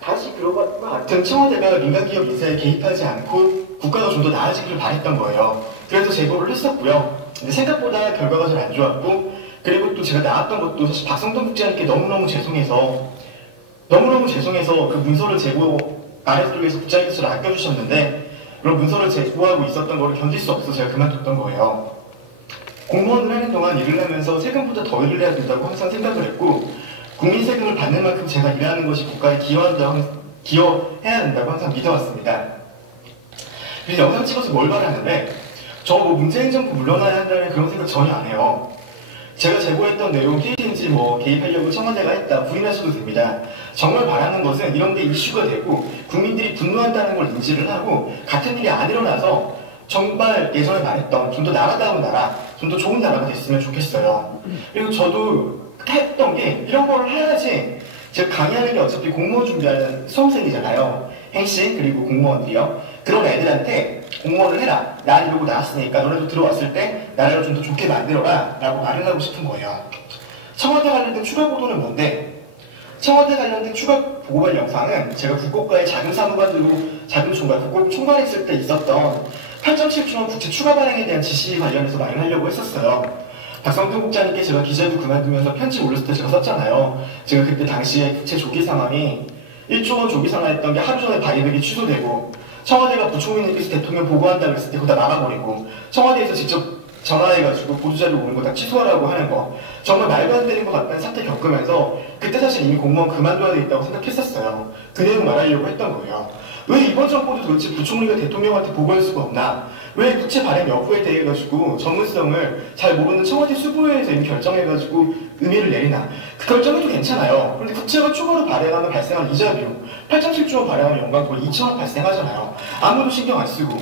다시 그런 것과 같은 청와대가 민간기업 인사에 개입하지 않고 국가가 좀 더 나아지기를 바랬던 거예요. 그래서 제보를 했었고요. 근데 생각보다 결과가 잘 안 좋았고, 그리고 또 제가 나왔던 것도 사실 박성돈 국장님께 너무너무 죄송해서 그 문서를 제보 아래쪽에서 국장님께서 저를 아껴주셨는데 그런 문서를 제보하고 있었던 거를 견딜 수 없어서 제가 그만뒀던 거예요. 공무원을 하는 동안 일을 하면서 세금보다 더 일을 해야 된다고 항상 생각을 했고, 국민 세금을 받는 만큼 제가 일하는 것이 국가에 기여해야 한다고 항상 믿어왔습니다. 그래서 영상 찍어서 뭘 말하는데 저 뭐 문재인 정부 물러나야 한다는 그런 생각 전혀 안 해요. 제가 제보했던 내용 KTNG 뭐 개입하려고 청와대가 했다 부인하셔도 됩니다. 정말 바라는 것은 이런 게 이슈가 되고 국민들이 분노한다는 걸 인지를 하고 같은 일이 안 일어나서 정말 예전에 말했던 좀 더 나라다운 나라, 좀 더 좋은 나라가 됐으면 좋겠어요. 그리고 저도 했던 게 이런 걸 해야지, 제가 강의하는 게 어차피 공무원 준비하는 수험생이잖아요. 행시 그리고 공무원들이요. 그런 애들한테 공무원을 해라. 난 이러고 나왔으니까 너네도 들어왔을 때 나라를 좀 더 좋게 만들어라 라고 말을 하고 싶은 거예요. 청와대 관련된 추가 보도는 뭔데? 청와대 관련된 추가 보고발 영상은 제가 국고과의 자금사무관으로 자금총괄, 국고총괄했을 때 있었던 8.7조 원 국채 추가 발행에 대한 지시 관련해서 말을 하려고 했었어요. 박성준 국장님께 제가 기자부 그만두면서 편지 올렸을 때 제가 썼잖아요. 제가 그때 당시에 국채 조기 상황이 1조 원 조기 상환했던 게 하루 전에 바이백이 취소되고, 청와대가 부총리님께서 대통령 보고한다고 했을 때 그거 다 막아버리고, 청와대에서 직접 전화해가지고 보도자료 오는 거 다 취소하라고 하는 거, 정말 말도 안 되는 것 같다는 사태 겪으면서 그때 사실 이미 공무원 그만둬야 되겠다고 생각했었어요. 그 내용 말하려고 했던 거예요. 왜 이번 정부도 도대체 부총리가 대통령한테 보고할 수가 없나? 왜 국채 발행 여부에 대해 가지고 전문성을 잘 모르는 청와대 수부회에서 이미 결정해가지고 의미를 내리나? 그 결정해도 괜찮아요. 그런데 국채가 추가로 발행하면 발생한 이자비용 8.7조 원 발행하면 연간 거의 2천억 발생하잖아요. 아무도 신경 안 쓰고,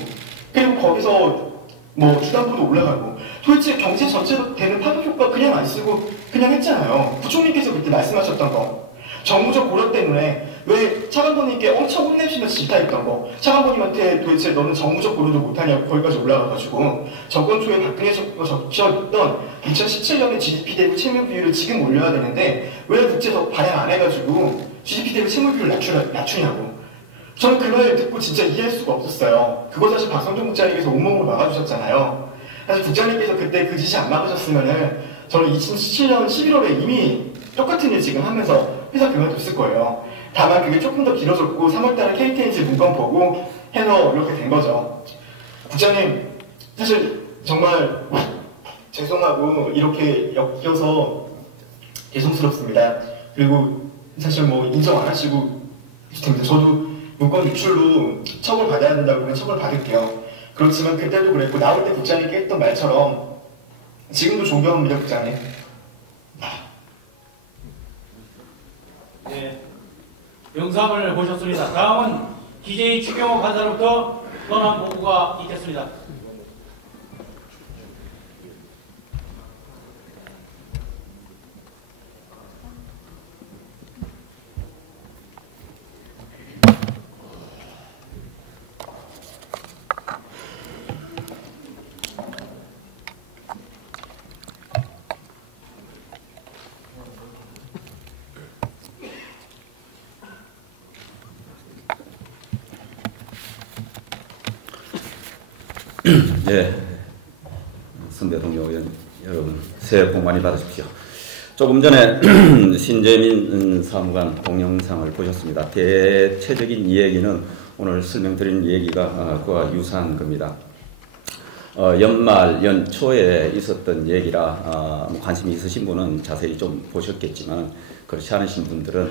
그리고 거기서 뭐 주담보도 올라가고, 도대체 경제 전체로 되는 파급 효과 그냥 안 쓰고 그냥 했잖아요. 부총리께서 그때 말씀하셨던 거, 정무적 고려 때문에 왜 차관보님께 엄청 혼내시면서 질타했던 거, 차관보님한테 도대체 너는 정무적 고려도 못하냐고 거기까지 올라가가지고 정권 초에 박근혜 정부가 적혀있던 2017년에 GDP 대비 채무 비율을 지금 올려야 되는데 왜 국채 더 발행 안 해가지고 GDP 대비 채무 비율을 낮추냐고. 저는 그 말 듣고 진짜 이해할 수가 없었어요. 그거 사실 박성준 국장님께서 온몸으로 막아주셨잖아요. 사실 국장님께서 그때 그 지시 안 막으셨으면은 저는 2017년 11월에 이미 똑같은 일 지금 하면서 회사 그만뒀을 거예요. 다만 그게 조금 더 길어졌고 3월달에 KTNG 문건 보고 해서 이렇게 된 거죠. 국장님, 사실 정말 죄송하고 이렇게 엮여서 죄송스럽습니다. 그리고 사실 뭐 인정 안 하시고 됩니다. 저도 문건 유출로 처벌 받아야 된다고 그러면 처벌 받을게요. 그렇지만 그때도 그랬고 나올 때 국장님께 했던 말처럼 지금도 존경합니다, 국장님. 네, 영상을 보셨습니다. 다음은 DJ 추경호 간사로부터 권한 보고가 있겠습니다. 네, 선배 동료 의원 여러분 새해 복 많이 받으십시오. 조금 전에 신재민 사무관 동영상을 보셨습니다. 대체적인 이야기는 오늘 설명드린 얘기가 그와 유사한 겁니다. 연말 연초에 있었던 얘기라 관심이 있으신 분은 자세히 좀 보셨겠지만 그렇지 않으신 분들은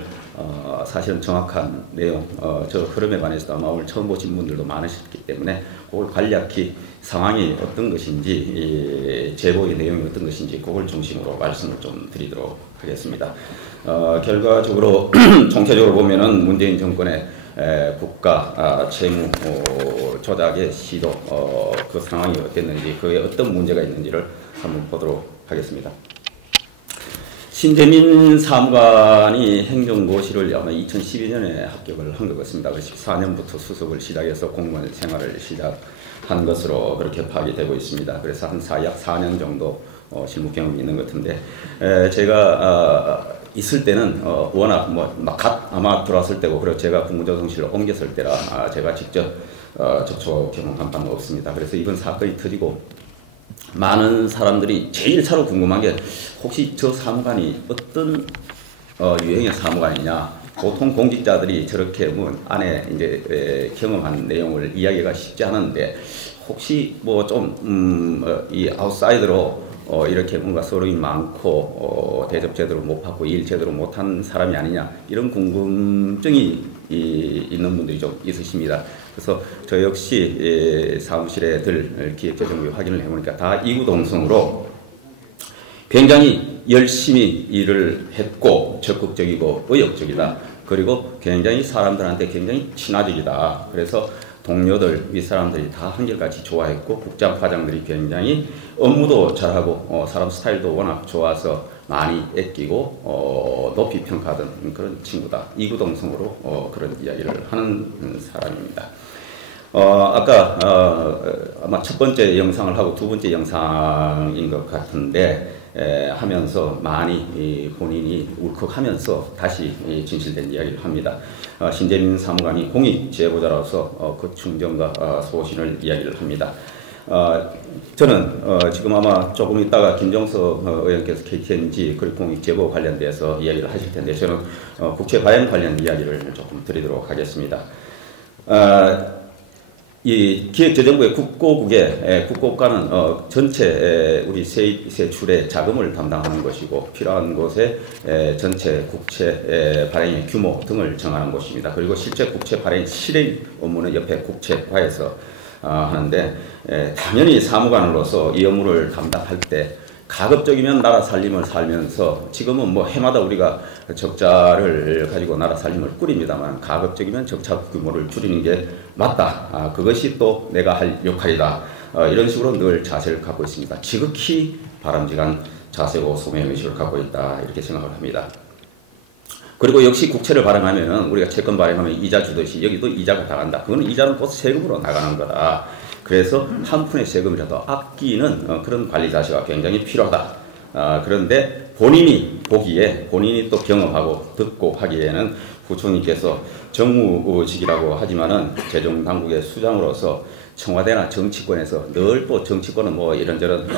사실은 정확한 내용, 저 흐름에 관해서도 아마 오늘 처음 보신 분들도 많으셨기 때문에 그걸 간략히 상황이 어떤 것인지, 제보의 내용이 어떤 것인지 그걸 중심으로 말씀을 좀 드리도록 하겠습니다. 결과적으로 총체적으로 보면은 문재인 정권의 국가 채무 조작의 시도, 그 상황이 어땠는지, 그에 어떤 문제가 있는지를 한번 보도록 하겠습니다. 신재민 사무관이 행정고시를 아마 2012년에 합격을 한 것 같습니다. 14년부터 수석을 시작해서 공무원 생활을 시작한 것으로 그렇게 파악이 되고 있습니다. 그래서 약 4년 정도 실무 경험이 있는 것 같은데, 제가 있을 때는 워낙 아마 들어왔을 때고, 그리고 제가 국무조정실로 옮겼을 때라 제가 직접 접촉 경험한 바는 없습니다. 그래서 이번 사건이 터지고 많은 사람들이 제일 차로 궁금한 게 혹시 저 사무관이 어떤 유형의 사무관이냐. 보통 공직자들이 저렇게 안에 이제 경험한 내용을 이야기가 쉽지 않은데 혹시 이 아웃사이더로 이렇게 뭔가 서로이 많고 대접 제대로 못 받고 일 제대로 못한 사람이 아니냐, 이런 궁금증이 있는 분들이 좀 있으십니다. 그래서 저 역시 사무실에 들 기획재정부에 확인을 해보니까 다 이구동성으로 굉장히 열심히 일을 했고 적극적이고 의욕적이다. 그리고 굉장히 사람들한테 굉장히 친화적이다. 그래서 동료들, 윗사람들이 다 한결같이 좋아했고 국장과장들이 굉장히 업무도 잘하고 사람 스타일도 워낙 좋아서 많이 애끼고 높이 평가하던 그런 친구다. 이구동성으로 그런 이야기를 하는 사람입니다. 아까 아마 첫 번째 영상을 하고 두 번째 영상인 것 같은데 하면서 많이 본인이 울컥하면서 다시 진실된 이야기를 합니다. 신재민 사무관이 공익 제보자로서 그 충정과 소신을 이야기를 합니다. 저는 지금 아마 조금 있다가 김종석 의원께서 KTNG 그리고 공익 제보 관련돼서 이야기를 하실 텐데, 저는 국채 발행 관련 이야기를 조금 드리도록 하겠습니다. 이 기획재정부의 국고국가는 전체 우리 세출의 자금을 담당하는 것이고 필요한 곳에 전체 국채 발행의 규모 등을 정하는 곳입니다. 그리고 실제 국채 발행 실행 업무는 옆에 국채과에서 하는데, 당연히 사무관으로서 이 업무를 담당할 때 가급적이면 나라 살림을 살면서, 지금은 해마다 우리가 적자를 가지고 나라 살림을 꾸립니다만 가급적이면 적자 규모를 줄이는 게 맞다. 그것이 또 내가 할 역할이다. 이런 식으로 늘 자세를 갖고 있습니다. 지극히 바람직한 자세고 소명의식을 갖고 있다. 이렇게 생각을 합니다. 그리고 역시 국채를 발행하면은 우리가 채권 발행하면 이자 주듯이 여기도 이자가 나간다. 그거는 이자는 또 세금으로 나가는 거다. 그래서 한 푼의 세금이라도 아끼는 그런 관리 자세가 굉장히 필요하다. 그런데 본인이 보기에, 본인이 또 경험하고 듣고 하기에는 부총리께서 정무직이라고 하지만은 재정당국의 수장으로서 청와대나 정치권에서 늘 또 정치권은 이런저런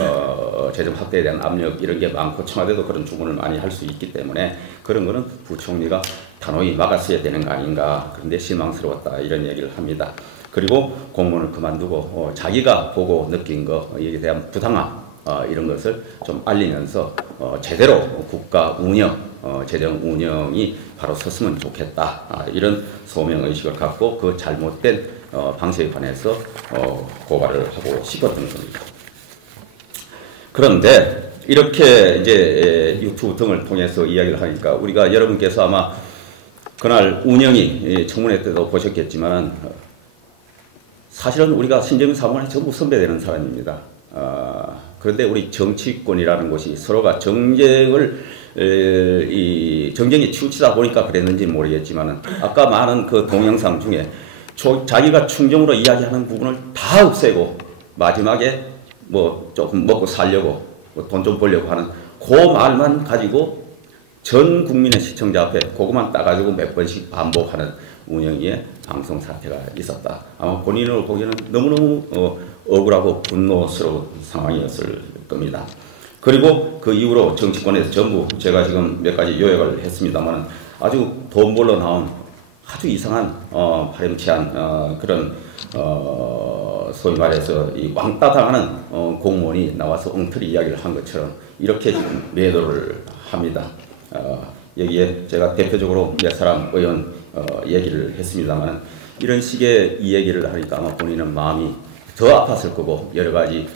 재정 확대에 대한 압력 이런 게 많고 청와대도 그런 주문을 많이 할 수 있기 때문에 그런 거는 부총리가 단호히 막았어야 되는 거 아닌가. 그런데 실망스러웠다. 이런 얘기를 합니다. 그리고 공무원을 그만두고 자기가 보고 느낀 거에 대한 부당함 이런 것을 좀 알리면서 제대로 국가 운영, 재정 운영이 바로 섰으면 좋겠다. 이런 소명의식을 갖고 그 잘못된 방식에 관해서 고발을 하고 싶었던 겁니다. 그런데 이렇게 이제 유튜브 등을 통해서 이야기를 하니까 우리가 여러분께서 아마 그날 운영이 청문회 때도 보셨겠지만 사실은 우리가 신재민 사무관이 전부 선배되는 사람입니다. 그런데 우리 정치권이라는 곳이 서로가 정쟁에 치우치다 보니까 그랬는지 모르겠지만 아까 많은 그 동영상 중에 자기가 충정으로 이야기하는 부분을 다 없애고 마지막에 조금 먹고 살려고 돈 좀 벌려고 하는 그 말만 가지고 전 국민의 시청자 앞에 그것만 따가지고 몇 번씩 반복하는 운영위의 방송 사태가 있었다. 아마 본인으로 보기에는 너무너무 억울하고 분노스러운 상황이었을 겁니다. 그리고 그 이후로 정치권에서 전부 제가 지금 몇 가지 요약을 했습니다만 아주 돈 벌러 나온 아주 이상한 파렴치한 그런 소위 말해서 이 왕따 당하는 공무원이 나와서 엉터리 이야기를 한 것처럼 이렇게 지금 매도를 합니다. 여기에 제가 대표적으로 몇 사람 의원 얘기를 했습니다만 이런 식의 이 얘기를 하니까 아마 본인은 마음이 더 아팠을 거고 여러 가지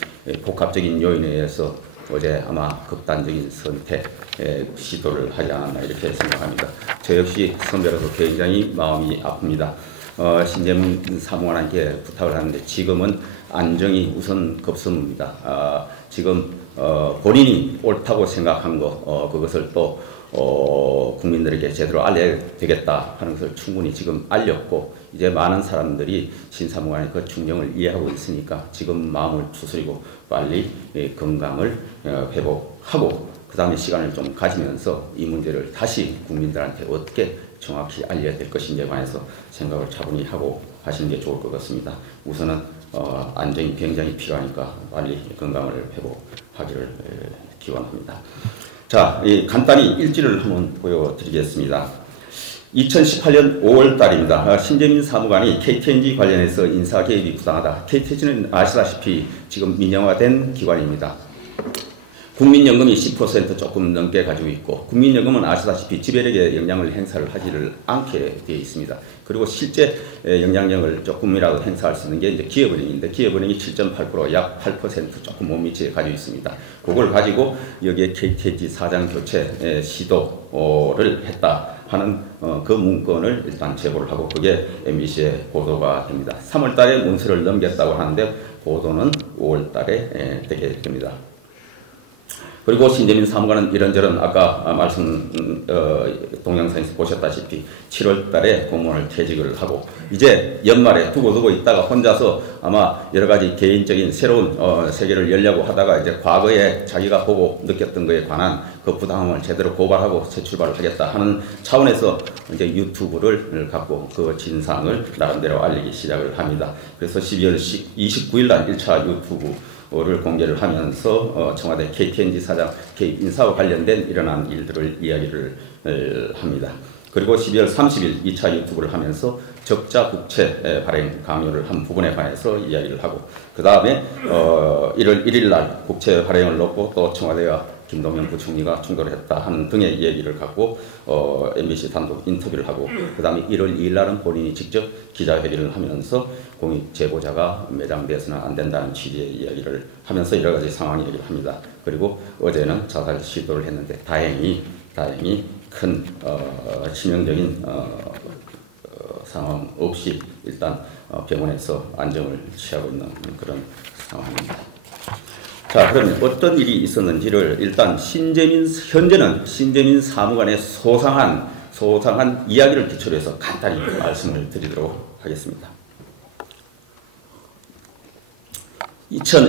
복합적인 요인에 의해서 어제 아마 극단적인 선택 시도를 하지 않았나 이렇게 생각합니다. 저 역시 선배로서 굉장히 마음이 아픕니다. 신재민 사무관에게 부탁을 하는데 지금은 안정이 우선 급선무입니다. 지금 본인이 옳다고 생각한 거 그것을 또 국민들에게 제대로 알려야 되겠다 하는 것을 충분히 지금 알렸고 이제 많은 사람들이 신사무관의 그 중정을 이해하고 있으니까 지금 마음을 추스리고 빨리 건강을 회복하고 그 다음에 시간을 좀 가지면서 이 문제를 다시 국민들한테 어떻게 정확히 알려야 될 것인지에 관해서 생각을 차분히 하고 하시는 게 좋을 것 같습니다. 우선은 안정이 굉장히 필요하니까 빨리 건강을 회복하기를 기원합니다. 자, 간단히 일지를 한번 보여드리겠습니다. 2018년 5월 달입니다. 신재민 사무관이 KTNG 관련해서 인사 개입이 부당하다. KTNG는 아시다시피 지금 민영화된 기관입니다. 국민연금이 10% 조금 넘게 가지고 있고 국민연금은 아시다시피 지배력에 영향을 행사를 하지를 않게 되어 있습니다. 그리고 실제 영향력을 조금이라도 행사할 수 있는 게 이제 기업은행인데 기업은행이 7.8% 약 8% 조금 못 미치게 가지고 있습니다. 그걸 가지고 여기에 KTNG 사장 교체 시도를 했다 하는 그 문건을 일단 제보를 하고 그게 MBC에 보도가 됩니다. 3월 달에 문서를 넘겼다고 하는데 보도는 5월 달에 되게 됩니다. 그리고 신재민 사무관은 이런저런 아까 동영상에서 보셨다시피 7월 달에 공무원을 퇴직을 하고 이제 연말에 두고 있다가 혼자서 아마 여러 가지 개인적인 새로운 세계를 열려고 하다가 이제 과거에 자기가 보고 느꼈던 것에 관한 그 부당함을 제대로 고발하고 새 출발을 하겠다 하는 차원에서 이제 유튜브를 갖고 그 진상을 나름대로 알리기 시작을 합니다. 그래서 12월 29일 날 1차 유튜브를 공개를 하면서 청와대 KTNG 사장 개입 인사와 관련된 일어난 일들을 이야기를 합니다. 그리고 12월 30일 2차 유튜브를 하면서 적자 국채 발행 강요를 한 부분에 관해서 이야기를 하고 그 다음에 1월 1일 날 국채 발행을 놓고 또 청와대와 김동연 부총리가 충돌을 했다 하는 등의 얘기를 갖고 MBC 단독 인터뷰를 하고 그 다음에 1월 2일 날은 본인이 직접 기자회견을 하면서 공익 제보자가 매장돼서는 안 된다는 취지의 이야기를 하면서 여러 가지 상황 얘기를 합니다. 그리고 어제는 자살 시도를 했는데 다행히 큰 치명적인 상황 없이 일단 병원에서 안정을 취하고 있는 그런 상황입니다. 자, 그러면 어떤 일이 있었는지를 일단 현재는 신재민 사무관의 소상한 이야기를 기초로 해서 간단히 말씀을 드리도록 하겠습니다.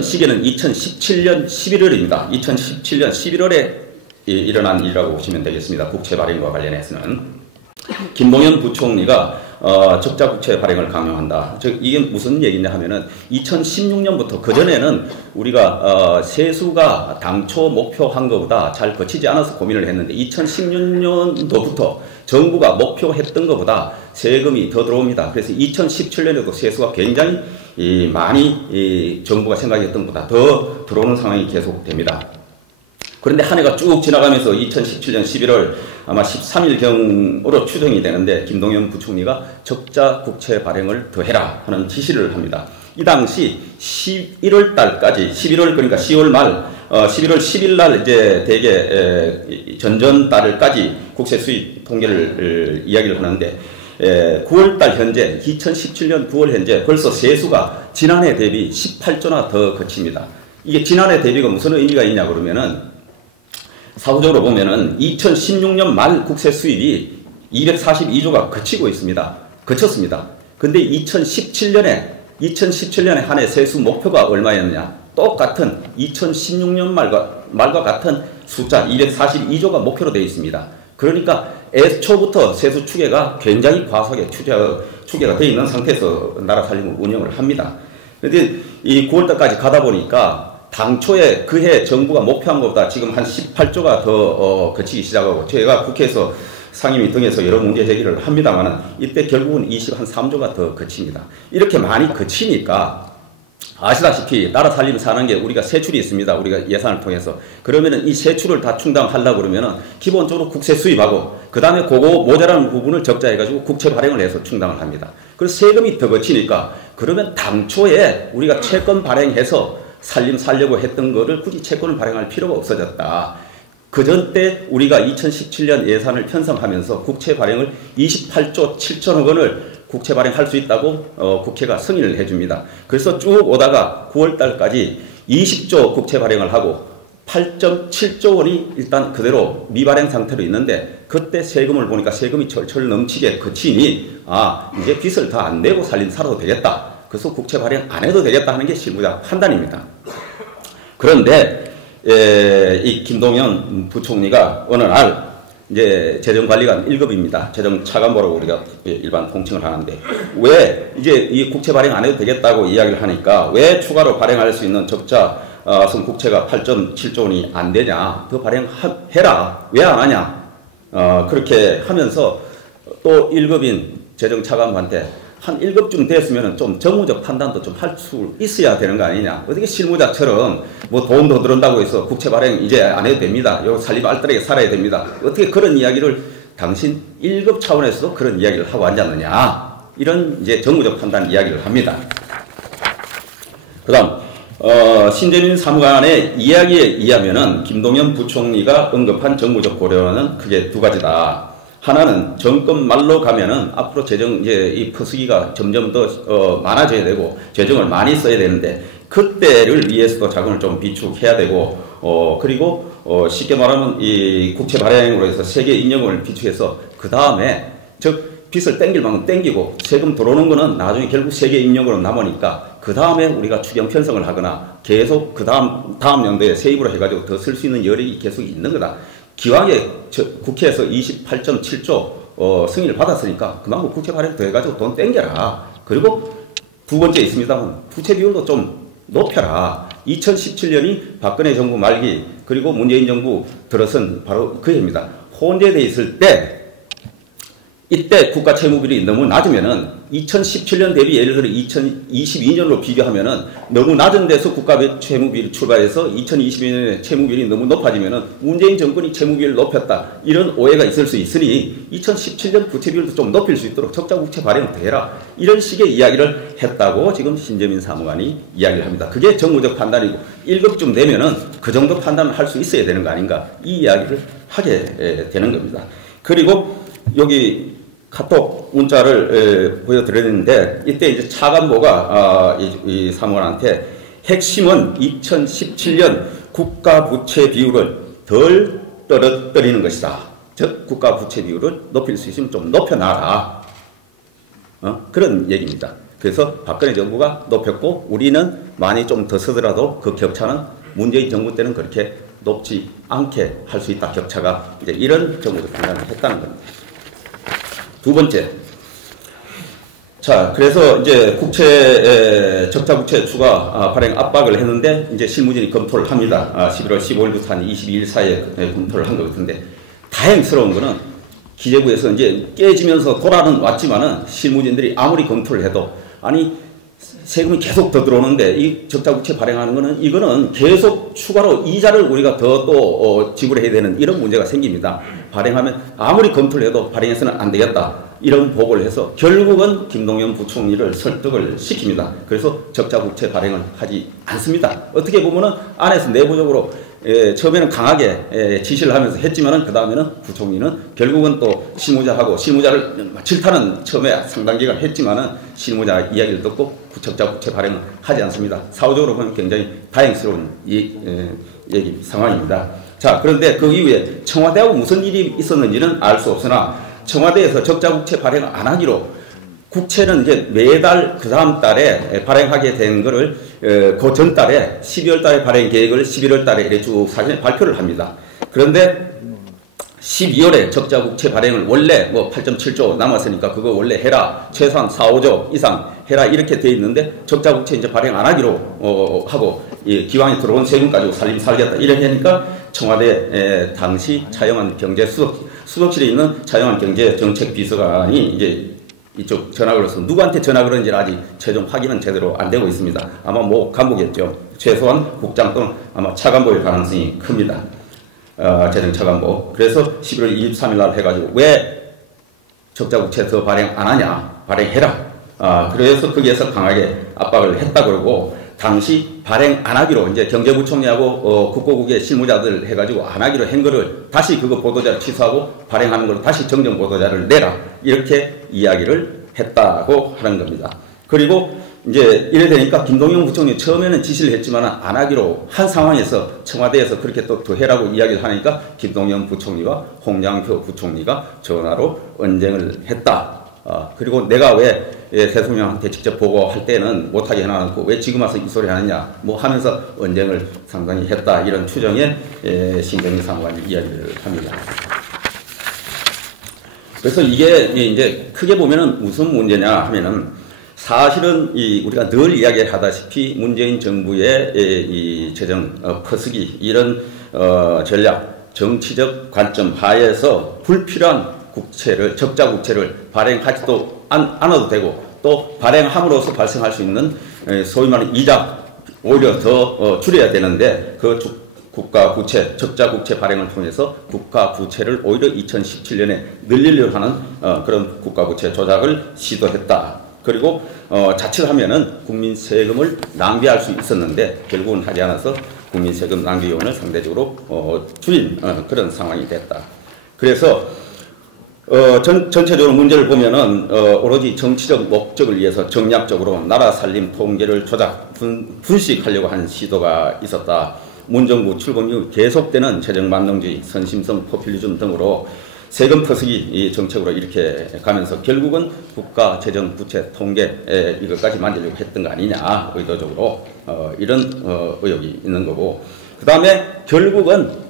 시기는 2017년 11월입니다. 2017년 11월에 일어난 일이라고 보시면 되겠습니다. 국채 발행과 관련해서는 김동연 부총리가 적자 국채 발행을 강요한다. 이게 무슨 얘기냐 하면은 2016년부터 그전에는 우리가 세수가 당초 목표한 것보다 잘 거치지 않아서 고민을 했는데 2016년도부터 정부가 목표했던 것보다 세금이 더 들어옵니다. 그래서 2017년에도 세수가 굉장히 많이 정부가 생각했던 것보다 더 들어오는 상황이 계속됩니다. 그런데 한 해가 쭉 지나가면서 2017년 11월 아마 13일경으로 추정이 되는데 김동연 부총리가 적자 국채 발행을 더 해라 하는 지시를 합니다. 이 당시 11월 달까지 11월 그러니까 10월 말 11월 10일 날 이제 대개 전달까지 국채 수입 통계를 이야기를 하는데 9월 달 현재 2017년 9월 현재 벌써 세수가 지난해 대비 18조나 더 거칩니다. 이게 지난해 대비가 무슨 의미가 있냐 그러면은 사후적으로 보면은 2016년 말 국세 수입이 242조가 그쳤습니다. 근데 2017년에 한 해 세수 목표가 얼마였냐? 똑같은 2016년 말과 같은 숫자 242조가 목표로 되어 있습니다. 그러니까 애초부터 세수 추계가 굉장히 과소하게 추계가 되어 있는 상태에서 나라 살림을 운영을 합니다. 그런데 이 9월달까지 가다 보니까 당초에 그해 정부가 목표한 것보다 지금 한 18조가 더 거치기 시작하고 제가 국회에서 상임위 등에서 여러 문제 제기를 합니다만 이때 결국은 한 3조가 더 거칩니다. 이렇게 많이 거치니까 아시다시피 나라 살림 사는 게 우리가 세출이 있습니다. 우리가 예산을 통해서. 그러면은 이 세출을 다 충당하려고 그러면은 기본적으로 국세 수입하고 그 다음에 그거 모자라는 부분을 적자해가지고 국채 발행을 해서 충당을 합니다. 그래서 세금이 더 거치니까 그러면 당초에 우리가 채권 발행해서 살림 살려고 했던 거를 굳이 채권을 발행할 필요가 없어졌다. 그전 때 우리가 2017년 예산을 편성하면서 국채 발행을 28조 7천억 원을 국채 발행할 수 있다고 국회가 승인을 해줍니다. 그래서 쭉 오다가 9월 달까지 20조 국채 발행을 하고 8.7조 원이 일단 그대로 미발행 상태로 있는데 그때 세금을 보니까 세금이 철철 넘치게 그치니 이제 빚을 더 안 내고 살림 살아도 되겠다. 그래서 국채 발행 안 해도 되겠다 하는 게 실무자 판단입니다. 그런데 이 김동연 부총리가 어느 날 이제 재정관리관 1급입니다. 재정차관보라고 우리가 일반 통칭을 하는데 왜 이제 이 국채 발행 안 해도 되겠다고 이야기를 하니까 왜 추가로 발행할 수 있는 적자성 국채가 8.7조 원이 안 되냐, 더 발행해라, 왜 안 하냐, 그렇게 하면서 또 1급인 재정차관한테 한 1급쯤 됐으면 좀 정무적 판단도 좀 할 수 있어야 되는 거 아니냐. 어떻게 실무자처럼 뭐 돈 더 들어온다고 해서 국채 발행 이제 안 해도 됩니다. 요 살림 알뜰하게 살아야 됩니다. 어떻게 그런 이야기를 당신 1급 차원에서도 그런 이야기를 하고 앉았느냐. 이런 이제 정무적 판단 이야기를 합니다. 그 다음, 신재민 사무관의 이야기에 의하면은 김동연 부총리가 언급한 정무적 고려는 크게 두 가지다. 하나는 정권 말로 가면은 앞으로 재정 이제 이 퍼스기가 점점 더 많아져야 되고 재정을 많이 써야 되는데 그때를 위해서도 자금을 좀 비축해야 되고 그리고 쉽게 말하면 이 국채 발행으로 해서 세계 인력을 비축해서 그 다음에 즉 빚을 땡길 만큼 땡기고 세금 들어오는 거는 나중에 결국 세계 인력으로 남으니까 그 다음에 우리가 추경 편성을 하거나 계속 그 다음 연도에 세입으로 해가지고 더 쓸 수 있는 여력이 계속 있는 거다. 기왕에 국회에서 28.7조 승인을 받았으니까 그만큼 국채 발행도 해가지고 돈 땡겨라. 그리고 두 번째 있습니다만 부채 비율도 좀 높여라. 2017년이 박근혜 정부 말기 그리고 문재인 정부 들어선 바로 그 해입니다. 혼재돼 있을 때 이때 국가 채무비율이 너무 낮으면은 2017년 대비 예를 들어 2022년으로 비교하면은 너무 낮은 데서 국가 채무비율 출발해서 2022년에 채무비율이 너무 높아지면은 문재인 정권이 채무비율을 높였다. 이런 오해가 있을 수 있으니 2017년 부채비율도 좀 높일 수 있도록 적자 국채 발행을 해라. 이런 식의 이야기를 했다고 지금 신재민 사무관이 이야기를 합니다. 그게 정무적 판단이고 1급쯤 되면은 그 정도 판단을 할 수 있어야 되는 거 아닌가. 이 이야기를 하게 되는 겁니다. 그리고 여기 카톡 문자를 보여드렸는데 이때 이제 차관보가 이 사무관한테 핵심은 2017년 국가 부채 비율을 덜 떨어뜨리는 것이다. 즉 국가 부채 비율을 높일 수 있으면 좀 높여놔라. 그런 얘기입니다. 그래서 박근혜 정부가 높였고 우리는 많이 좀 더 쓰더라도 그 격차는 문재인 정부 때는 그렇게 높지 않게 할 수 있다. 격차가 이제 이런 정도로 판단을 했다는 겁니다. 두 번째. 자, 그래서 이제 적자 국채 추가 발행 압박을 했는데 이제 실무진이 검토를 합니다. 11월 15일부터 한 22일 사이에 검토를 한 것 같은데 다행스러운 거는 기재부에서 이제 깨지면서 돌아는 왔지만은 실무진들이 아무리 검토를 해도 아니 세금이 계속 더 들어오는데 이 적자 국채 발행하는 거는 이거는 계속 추가로 이자를 우리가 더 또 지불해야 되는 이런 문제가 생깁니다. 발행하면 아무리 검토를 해도 발행해서는 안 되겠다. 이런 보고를 해서 결국은 김동연 부총리를 설득을 시킵니다. 그래서 적자 국채 발행을 하지 않습니다. 어떻게 보면은 안에서 내부적으로 처음에는 강하게 지시를 하면서 했지만은 그 다음에는 부총리는 결국은 또 실무자하고 실무자를 질타는 처음에 상당 기간 했지만은 실무자 이야기를 듣고 적자 국채 발행을 하지 않습니다. 사후적으로 보면 굉장히 다행스러운 상황입니다. 자, 그런데 그 이후에 청와대하고 무슨 일이 있었는지는 알 수 없으나 청와대에서 적자 국채 발행을 안 하기로 국채는 이제 매달 그 다음 달에 발행하게 된 거를 그 전 달에 12월 달에 발행 계획을 11월 달에 이렇게 쭉 사전에 발표를 합니다. 그런데 12월에 적자 국채 발행을 원래 뭐 8.7조 남았으니까 그거 원래 해라. 최소한 4, 5조 이상 해라. 이렇게 돼 있는데 적자 국채 이제 발행 안 하기로 하고 기왕에 들어온 세금 가지고 살겠다. 이렇게 하니까 청와대 당시 차영환 경제수석실에 있는 차영환 경제정책비서관이 이제 이쪽 전화 걸어서 누구한테 전화 걸었는지 아직 최종 확인은 제대로 안 되고 있습니다. 아마 모 간부겠죠. 최소한 국장 또는 아마 차관보일 가능성이 큽니다. 재정 차관보. 그래서 11월 23일 날 해가지고 왜 적자국채 더 발행 안 하냐? 발행해라. 그래서 거기에서 강하게 압박을 했다 그러고 당시 발행 안 하기로 이제 경제부총리하고 국고국의 실무자들 해가지고 안 하기로 한 거를 다시 그거 보도자를 취소하고 발행하는 걸 다시 정정 보도자를 내라 이렇게 이야기를 했다고 하는 겁니다. 그리고 이제 이래 되니까 김동연 부총리 처음에는 지시를 했지만 안 하기로 한 상황에서 청와대에서 그렇게 또 더 해라고 이야기를 하니까 김동연 부총리와 홍장표 부총리가 전화로 언쟁을 했다. 그리고 내가 왜 대통령한테 직접 보고할 때는 못하게 해놔놓고 왜 지금 와서 이 소리 하느냐 뭐 하면서 언쟁을 상당히 했다 이런 추정의 신경희 사무관이 이야기를 합니다. 그래서 이게 이제 크게 보면은 무슨 문제냐 하면은 사실은 우리가 늘 이야기하다시피 문재인 정부의 이 재정 퍼쓰기 이런 전략 정치적 관점 하에서 불필요한 국채를 적자 국채를 발행하지도 않아도 되고 또 발행함으로써 발생할 수 있는 소위 말하는 이자 오히려 더 줄여야 되는데 그 국가 부채 적자 국채 발행을 통해서 국가 부채를 오히려 2017년에 늘리려고 하는 그런 국가 부채 조작을 시도했다. 그리고 자칫하면은 국민 세금을 낭비할 수 있었는데 결국은 하지 않아서 국민 세금 낭비 요인을 상대적으로 줄인 그런 상황이 됐다. 그래서 전체적으로 문제를 보면은 오로지 정치적 목적을 위해서 정략적으로 나라 살림 통계를 조작 분식하려고 하는 시도가 있었다. 문정부 출범 이후 계속되는 재정 만능주의, 선심성 포퓰리즘 등으로 세금 퍼쓰기 정책으로 이렇게 가면서 결국은 국가 재정 부채 통계 이것까지 만들려고 했던 거 아니냐 의도적으로 이런 의혹이 있는 거고 그 다음에 결국은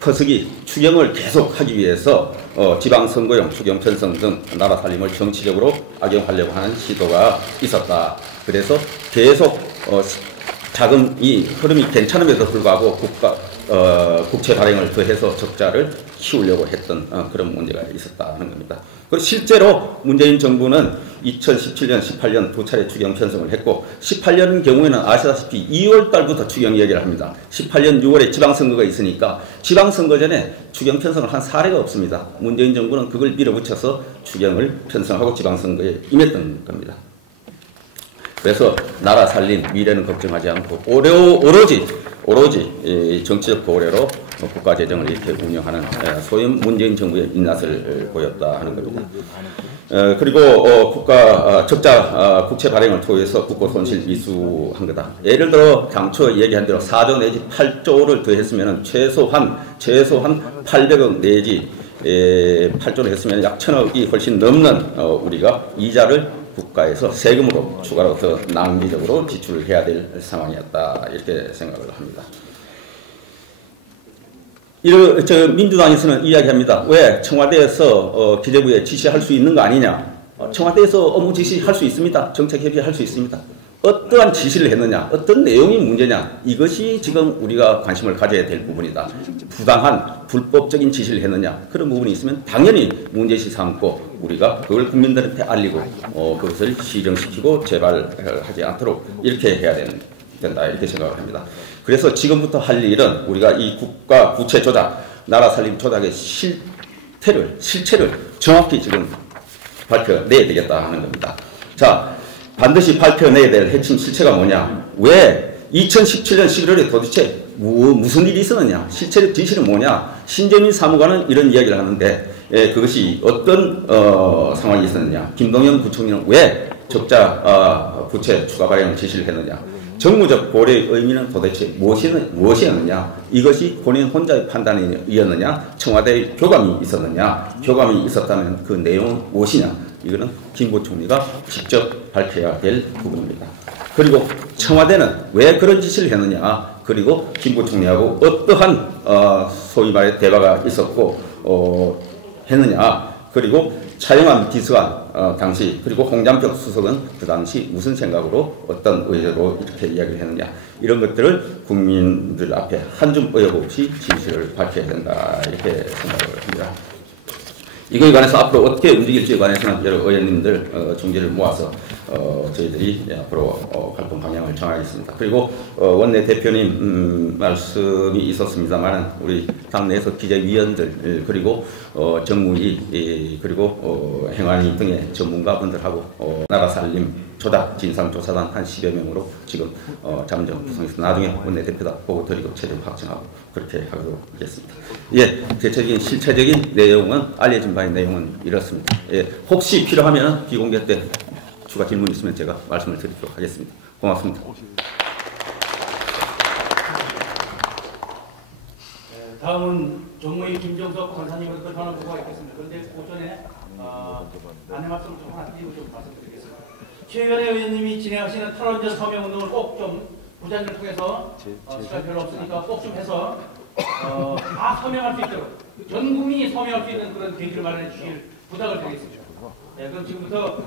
퍼쓰기 추경을 계속하기 위해서 지방선거용 추경 편성 등 나라 살림을 정치적으로 악용하려고 하는 시도가 있었다. 그래서 계속 자금이 흐름이 괜찮음에도 불구하고 국채 발행을 더해서 적자를 키우려고 했던 그런 문제가 있었다는 겁니다. 그리고 실제로 문재인 정부는 2017년, 18년 두 차례 추경 편성을 했고 18년 경우에는 아시다시피 2월 달부터 추경 얘기를 합니다. 18년 6월에 지방선거가 있으니까 지방선거 전에 추경 편성을 한 사례가 없습니다. 문재인 정부는 그걸 밀어붙여서 추경을 편성하고 지방선거에 임했던 겁니다. 그래서 나라 살림, 미래는 걱정하지 않고 오로지 정치적 고려로 국가 재정을 이렇게 운영하는 소위 문재인 정부의 민낯을 보였다 하는 겁니다. 그리고 국가 적자 국채 발행을 통해서 국고 손실 미수한 거다. 예를 들어 당초 얘기한 대로 4조 내지 8조를 더했으면 최소한 800억 내지 8조를 했으면 약 1000억이 훨씬 넘는 우리가 이자를 국가에서 세금으로 추가로 더 낭비적으로 지출을 해야 될 상황이었다 이렇게 생각을 합니다. 민주당에서는 이야기합니다. 왜 청와대에서 기재부에 지시할 수 있는 거 아니냐? 청와대에서 업무 지시할 수 있습니다. 정책 협의할 수 있습니다. 어떠한 지시를 했느냐, 어떤 내용이 문제냐, 이것이 지금 우리가 관심을 가져야 될 부분이다. 부당한 불법적인 지시를 했느냐, 그런 부분이 있으면 당연히 문제시 삼고 우리가 그걸 국민들한테 알리고 그것을 실행시키고 재발하지 않도록 이렇게 해야 된다 이렇게 생각을 합니다. 그래서 지금부터 할 일은 우리가 이 국가 부채 조작, 나라 살림 조작의 실체를 정확히 지금 발표내야 되겠다 하는 겁니다. 자, 반드시 발표내야 될 핵심 실체가 뭐냐? 왜 2017년 11월에 도대체 무슨 일이 있었느냐? 실체적 진실은 뭐냐? 신재민 사무관은 이런 이야기를 하는데 그것이 어떤 상황이 있었느냐? 김동연 부총리는 왜 적자 부채 추가 발행 지시를 했느냐? 정무적 고려의 의미는 도대체 무엇이었느냐? 이것이 본인 혼자의 판단이었느냐? 청와대의 교감이 있었느냐? 교감이 있었다면 그 내용은 무엇이냐? 이거는 김 부총리가 직접 밝혀야 될 부분입니다. 그리고 청와대는 왜 그런 지시를 했느냐? 그리고 김 부총리하고 어떠한 소위 말해 대화가 있었고 했느냐? 그리고 차영환 비서관 당시 그리고 홍장표 수석은 그 당시 무슨 생각으로 어떤 의도로 이렇게 이야기를 했느냐? 이런 것들을 국민들 앞에 한 줌 의혹 없이 진실을 밝혀야 된다 이렇게 생각을 합니다. 이거에 관해서 앞으로 어떻게 움직일지에 관해서는 여러 의원님들 중재를 모아서 저희들이 앞으로 활동 방향을 정하겠습니다. 그리고 원내 대표님 말씀이 있었습니다만 우리 당내에서 기재위원들 그리고 정무위 그리고 행안위 등의 전문가분들하고 나라살림 조작 진상조사단 한 10여 명으로 지금 잠정 구성해서 나중에 원내대표다 보고 드리고 최종 확정하고 그렇게 하도록 하겠습니다. 예, 대체적인 실체적인 내용은 알려진 바의 내용은 이렇습니다. 예, 혹시 필요하면 비공개 때 추가 질문 있으면 제가 말씀을 드리도록 하겠습니다. 고맙습니다. 다음은 정무위 김정석 권사님으로부터 전화 보고가 있겠습니다. 그런데 그 전에 안내 말씀을 좀 하나 드리고 좀 말씀드리겠습니다. 최근에 의원님이 진행하시는 탈원전 서명 운동을 꼭 좀 부장을 통해서 시간 별로 없으니까 꼭 좀 해서 다 서명할 수 있도록 전 국민이 서명할 수 있는 그런 계기를 마련해 주실 부탁을 드리겠습니다. 네, 그럼 지금부터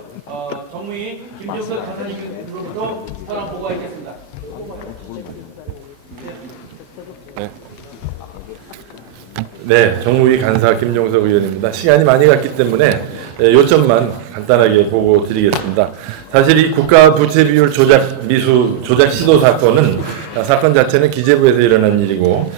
정무위 김정석 권사님으로부터 전화 보고가 있겠습니다. 네, 정무위 간사 김종석 의원입니다. 시간이 많이 갔기 때문에 요점만 간단하게 보고 드리겠습니다. 사실 이 국가 부채 비율 조작 시도 사건은 사건 자체는 기재부에서 일어난 일이고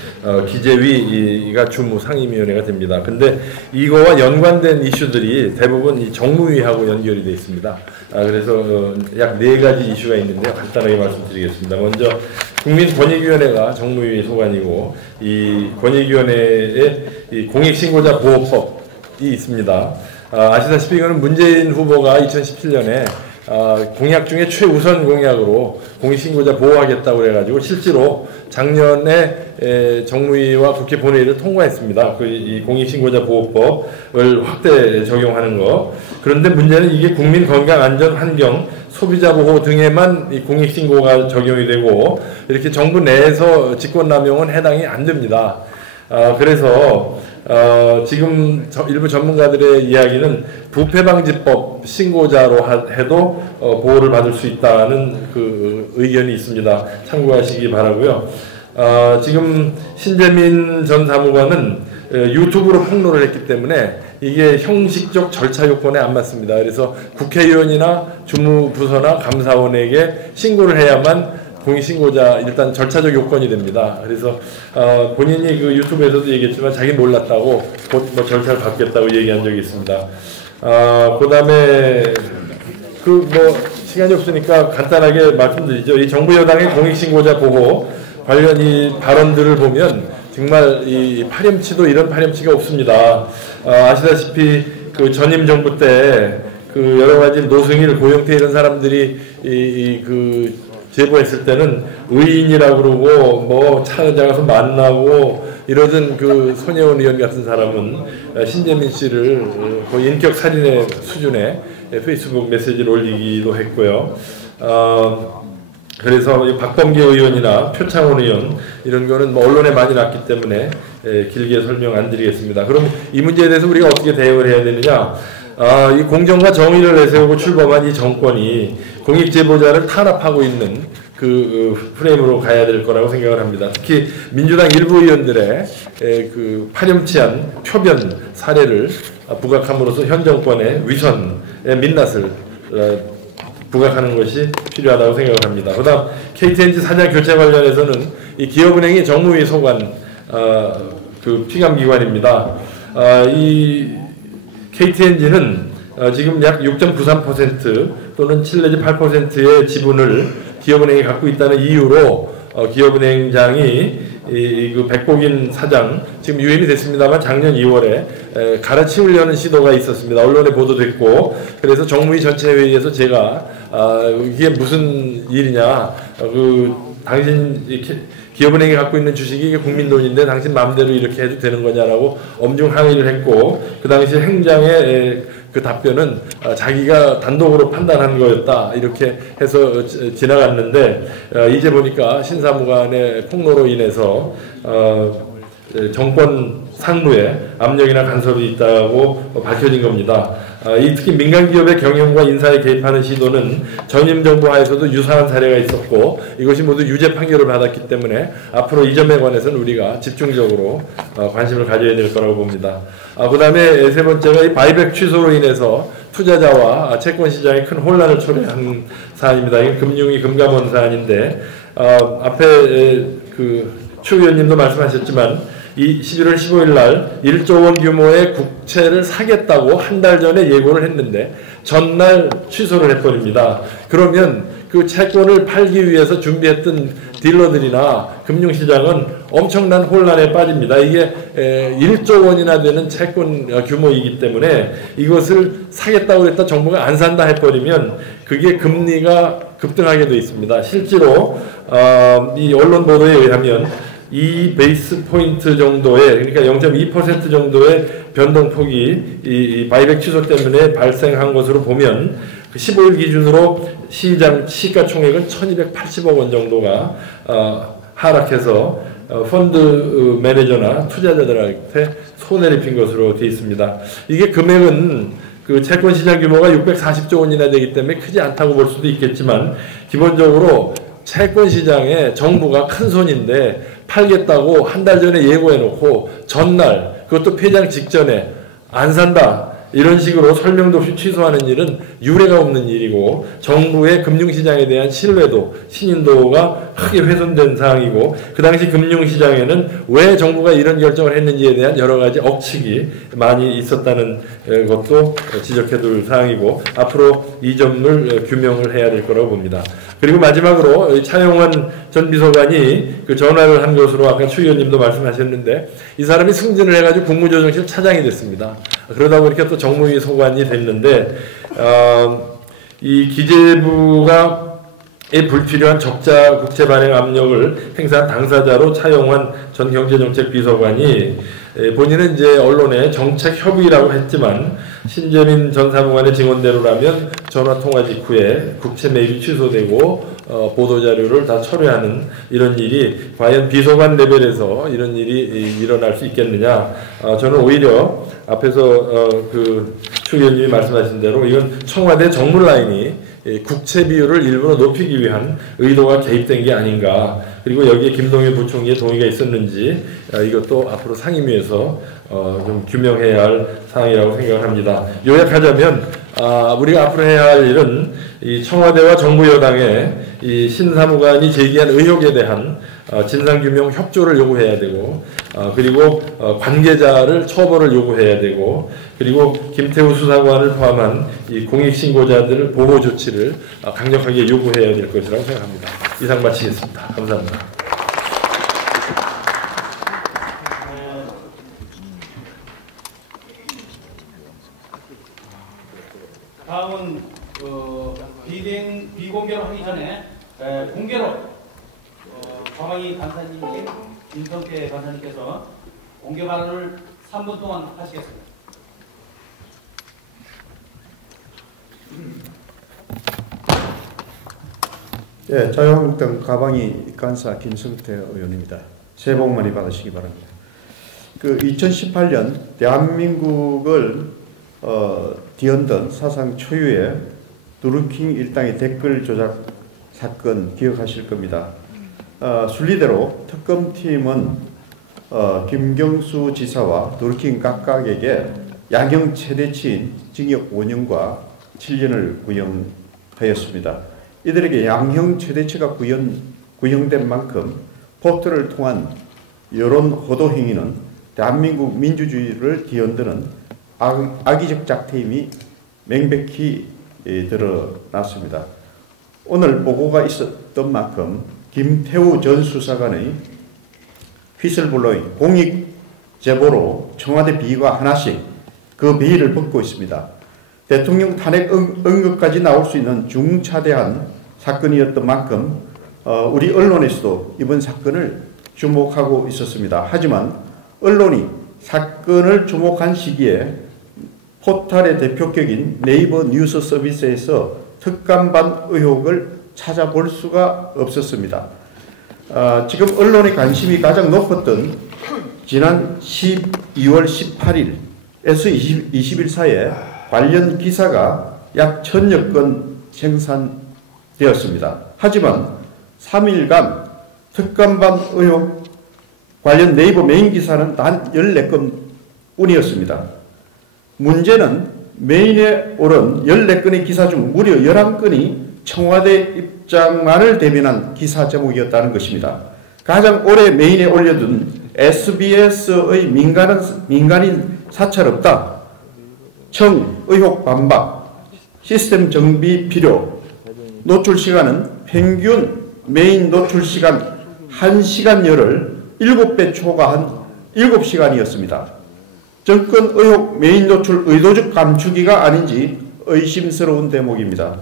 기재위가 주무 상임위원회가 됩니다. 근데 이거와 연관된 이슈들이 대부분 이 정무위하고 연결이 되어 있습니다. 그래서 약 4가지 이슈가 있는데요. 간단하게 말씀드리겠습니다. 먼저 국민권익위원회가 정무위 소관이고 이 권익위원회에 이 공익신고자 보호법이 있습니다. 아시다시피 이거는 문재인 후보가 2017년에 공약 중에 최우선 공약으로 공익신고자 보호하겠다고 그래가지고 실제로 작년에 정무위와 국회 본회의를 통과했습니다. 이 공익신고자 보호법을 확대 적용하는 거. 그런데 문제는 이게 국민 건강, 안전, 환경, 소비자 보호 등에만 이 공익신고가 적용이 되고 이렇게 정부 내에서 직권남용은 해당이 안 됩니다. 그래서 지금 일부 전문가들의 이야기는 부패방지법 신고자로 해도 보호를 받을 수 있다는 그 의견이 있습니다. 참고하시기 바라고요. 지금 신재민 전 사무관은 유튜브로 폭로를 했기 때문에 이게 형식적 절차 요건에 안 맞습니다. 그래서 국회의원이나 주무부서나 감사원에게 신고를 해야만 공익신고자 일단 절차적 요건이 됩니다. 그래서 본인이 그 유튜브에서도 얘기했지만 자기 몰랐다고 곧 뭐 절차를 밟겠다고 얘기한 적이 있습니다. 그 다음에 그 뭐 시간이 없으니까 간단하게 말씀드리죠. 이 정부 여당의 공익신고자 보호 관련 이 발언들을 보면 정말 이 파렴치도 이런 파렴치가 없습니다. 아시다시피 그 전임 정부 때 그 여러 가지 노승일, 고영태 이런 사람들이 그 제보했을 때는 의인이라고 그러고 뭐 찾아가서 만나고 이러던 그 손혜원 의원 같은 사람은 신재민 씨를 거의 인격 살인의 수준의 페이스북 메시지를 올리기도 했고요. 그래서 박범계 의원이나 표창원 의원 이런 거는 뭐 언론에 많이 났기 때문에 길게 설명 안 드리겠습니다. 그럼 이 문제에 대해서 우리가 어떻게 대응을 해야 되느냐? 이 공정과 정의를 내세우고 출범한 이 정권이 공익제보자를 탄압하고 있는 그 프레임으로 가야 될 거라고 생각을 합니다. 특히 민주당 일부 의원들의 그 파렴치한 표변 사례를 부각함으로써 현 정권의 위선의 민낯을 부각하는 것이 필요하다고 생각을 합니다. 그 다음 KTNG 사장 교체 관련해서는 이 기업은행이 정무위 소관 그 피감기관입니다. 이 KTNG는 지금 약 6.93% 또는 7 내지 8%의 지분을 기업은행이 갖고 있다는 이유로 기업은행장이 그 백복인 사장 지금 유임이 됐습니다만 작년 2월에 갈아치우려는 시도가 있었습니다. 언론에 보도됐고 그래서 정무위 전체 회의에서 제가 이게 무슨 일이냐 그 당신 기업은행이 갖고 있는 주식이 이게 국민 돈인데 당신 마음대로 이렇게 해도 되는 거냐라고 엄중 항의를 했고 그 당시 행장의 그 답변은 자기가 단독으로 판단한 거였다 이렇게 해서 지나갔는데 이제 보니까 신사무관의 폭로로 인해서 정권 상무에 압력이나 간섭이 있다고 밝혀진 겁니다. 이 특히 민간 기업의 경영과 인사에 개입하는 시도는 전임 정부 하에서도 유사한 사례가 있었고 이것이 모두 유죄 판결을 받았기 때문에 앞으로 이 점에 관해서는 우리가 집중적으로 관심을 가져야 될 거라고 봅니다. 그 다음에 세 번째가 이 바이백 취소로 인해서 투자자와 채권 시장에 큰 혼란을 초래한 사안입니다. 이게 금융위 금감원 사안인데 앞에 추 의원님도 말씀하셨지만 이 11월 15일 날 1조 원 규모의 국채를 사겠다고 한 달 전에 예고를 했는데 전날 취소를 해버립니다. 그러면 그 채권을 팔기 위해서 준비했던 딜러들이나 금융시장은 엄청난 혼란에 빠집니다. 이게 1조 원이나 되는 채권 규모이기 때문에 이것을 사겠다고 했다 정부가 안 산다 해버리면 그게 금리가 급등하게 되어 있습니다. 실제로 이 언론 보도에 의하면 이 베이스 포인트 정도의 그러니까 0.2% 정도의 변동폭이 이 바이백 취소 때문에 발생한 것으로 보면 15일 기준으로 시가총액은 1280억 원 정도가 하락해서 펀드 매니저나 투자자들한테 손해를 입힌 것으로 되어 있습니다. 이게 금액은 그 채권 시장 규모가 640조 원이나 되기 때문에 크지 않다고 볼 수도 있겠지만 기본적으로 채권 시장에 정부가 큰 손인데 팔겠다고 한 달 전에 예고해놓고 전날 그것도 폐장 직전에 안 산다 이런 식으로 설명도 없이 취소하는 일은 유례가 없는 일이고 정부의 금융시장에 대한 신뢰도, 신인도가 크게 훼손된 사항이고 그 당시 금융시장에는 왜 정부가 이런 결정을 했는지에 대한 여러 가지 억측이 많이 있었다는 것도 지적해둘 사항이고 앞으로 이 점을 규명을 해야 될 거라고 봅니다. 그리고 마지막으로 차용환 전 비서관이 그 전화를 한 것으로 아까 추 의원님도 말씀하셨는데 이 사람이 승진을 해가지고 국무조정실 차장이 됐습니다. 그러다 보니까 또 정무위 소관이 됐는데 이 기재부가 불필요한 적자 국채 발행 압력을 행사한 당사자로 차용환 전 경제정책비서관이 본인은 이제 언론에 정책협의라고 했지만 신재민 전 사무관의 증언대로라면 전화통화 직후에 국채 매입이 취소되고 보도자료를 다 철회하는 이런 일이 과연 비서관 레벨에서 이런 일이 일어날 수 있겠느냐. 저는 오히려 앞에서 추 의원님이 말씀하신 대로 이건 청와대 정물 라인이 국채 비율을 일부러 높이기 위한 의도가 개입된 게 아닌가. 그리고 여기에 김동연 부총리의 동의가 있었는지 이것도 앞으로 상임위에서 좀 규명해야 할 사항이라고 생각을 합니다. 요약하자면 우리가 앞으로 해야 할 일은 이 청와대와 정부 여당의 이 신사무관이 제기한 의혹에 대한 진상규명 협조를 요구해야 되고 그리고 관계자를 처벌을 요구해야 되고 그리고 김태우 수사관을 포함한 이 공익신고자들 보호 조치를 강력하게 요구해야 될 것이라고 생각합니다. 이상 마치겠습니다. 감사합니다. 다음은 비공개로 하기 전에 공개로 과방위 간사님께 김성태 간사님께서 공개 발언을 3분 동안 하시겠습니다. 네, 자유한국당 가방위 간사 김성태 의원입니다. 새해 복 많이 받으시기 바랍니다. 2018년 대한민국을 뒤흔든 사상 초유의 드루킹 일당의 댓글 조작 사건 기억하실 겁니다. 순리대로 특검팀은 김경수 지사와 드루킹 각각에게 양형 최대치인 징역 5년과 7년을 구형하였습니다. 이들에게 양형 최대치가 구형된 만큼 포털을 통한 여론 호도 행위는 대한민국 민주주의를 뒤흔드는 악의적 작태임이 명백히 드러났습니다. 오늘 보고가 있었던 만큼 김태우 전 수사관의 휘슬블로잉 공익 제보로 청와대 비위가 하나씩 그 비위를 벗고 있습니다. 대통령 탄핵 언급까지 나올 수 있는 중차대한 사건이었던 만큼 우리 언론에서도 이번 사건을 주목하고 있었습니다. 하지만 언론이 사건을 주목한 시기에 포털의 대표격인 네이버 뉴스 서비스에서 특감반 의혹을 찾아볼 수가 없었습니다. 지금 언론의 관심이 가장 높았던 지난 12월 18일에서 20일 사이에 관련 기사가 약 1000여 건 생산되었습니다. 하지만 3일간 특감반 의혹 관련 네이버 메인 기사는 단 14건 뿐이었습니다. 문제는 메인에 오른 14건의 기사 중 무려 11건이 청와대 입장만을 대변한 기사 제목이었다는 것입니다. 가장 오래 메인에 올려둔 SBS의 민간인 사찰 없다, 청 의혹 반박, 시스템 정비 필요, 노출 시간은 평균 메인 노출 시간 1시간여를 7배 초과한 7시간이었습니다. 정권 의혹 메인 노출 의도적 감추기가 아닌지 의심스러운 대목입니다.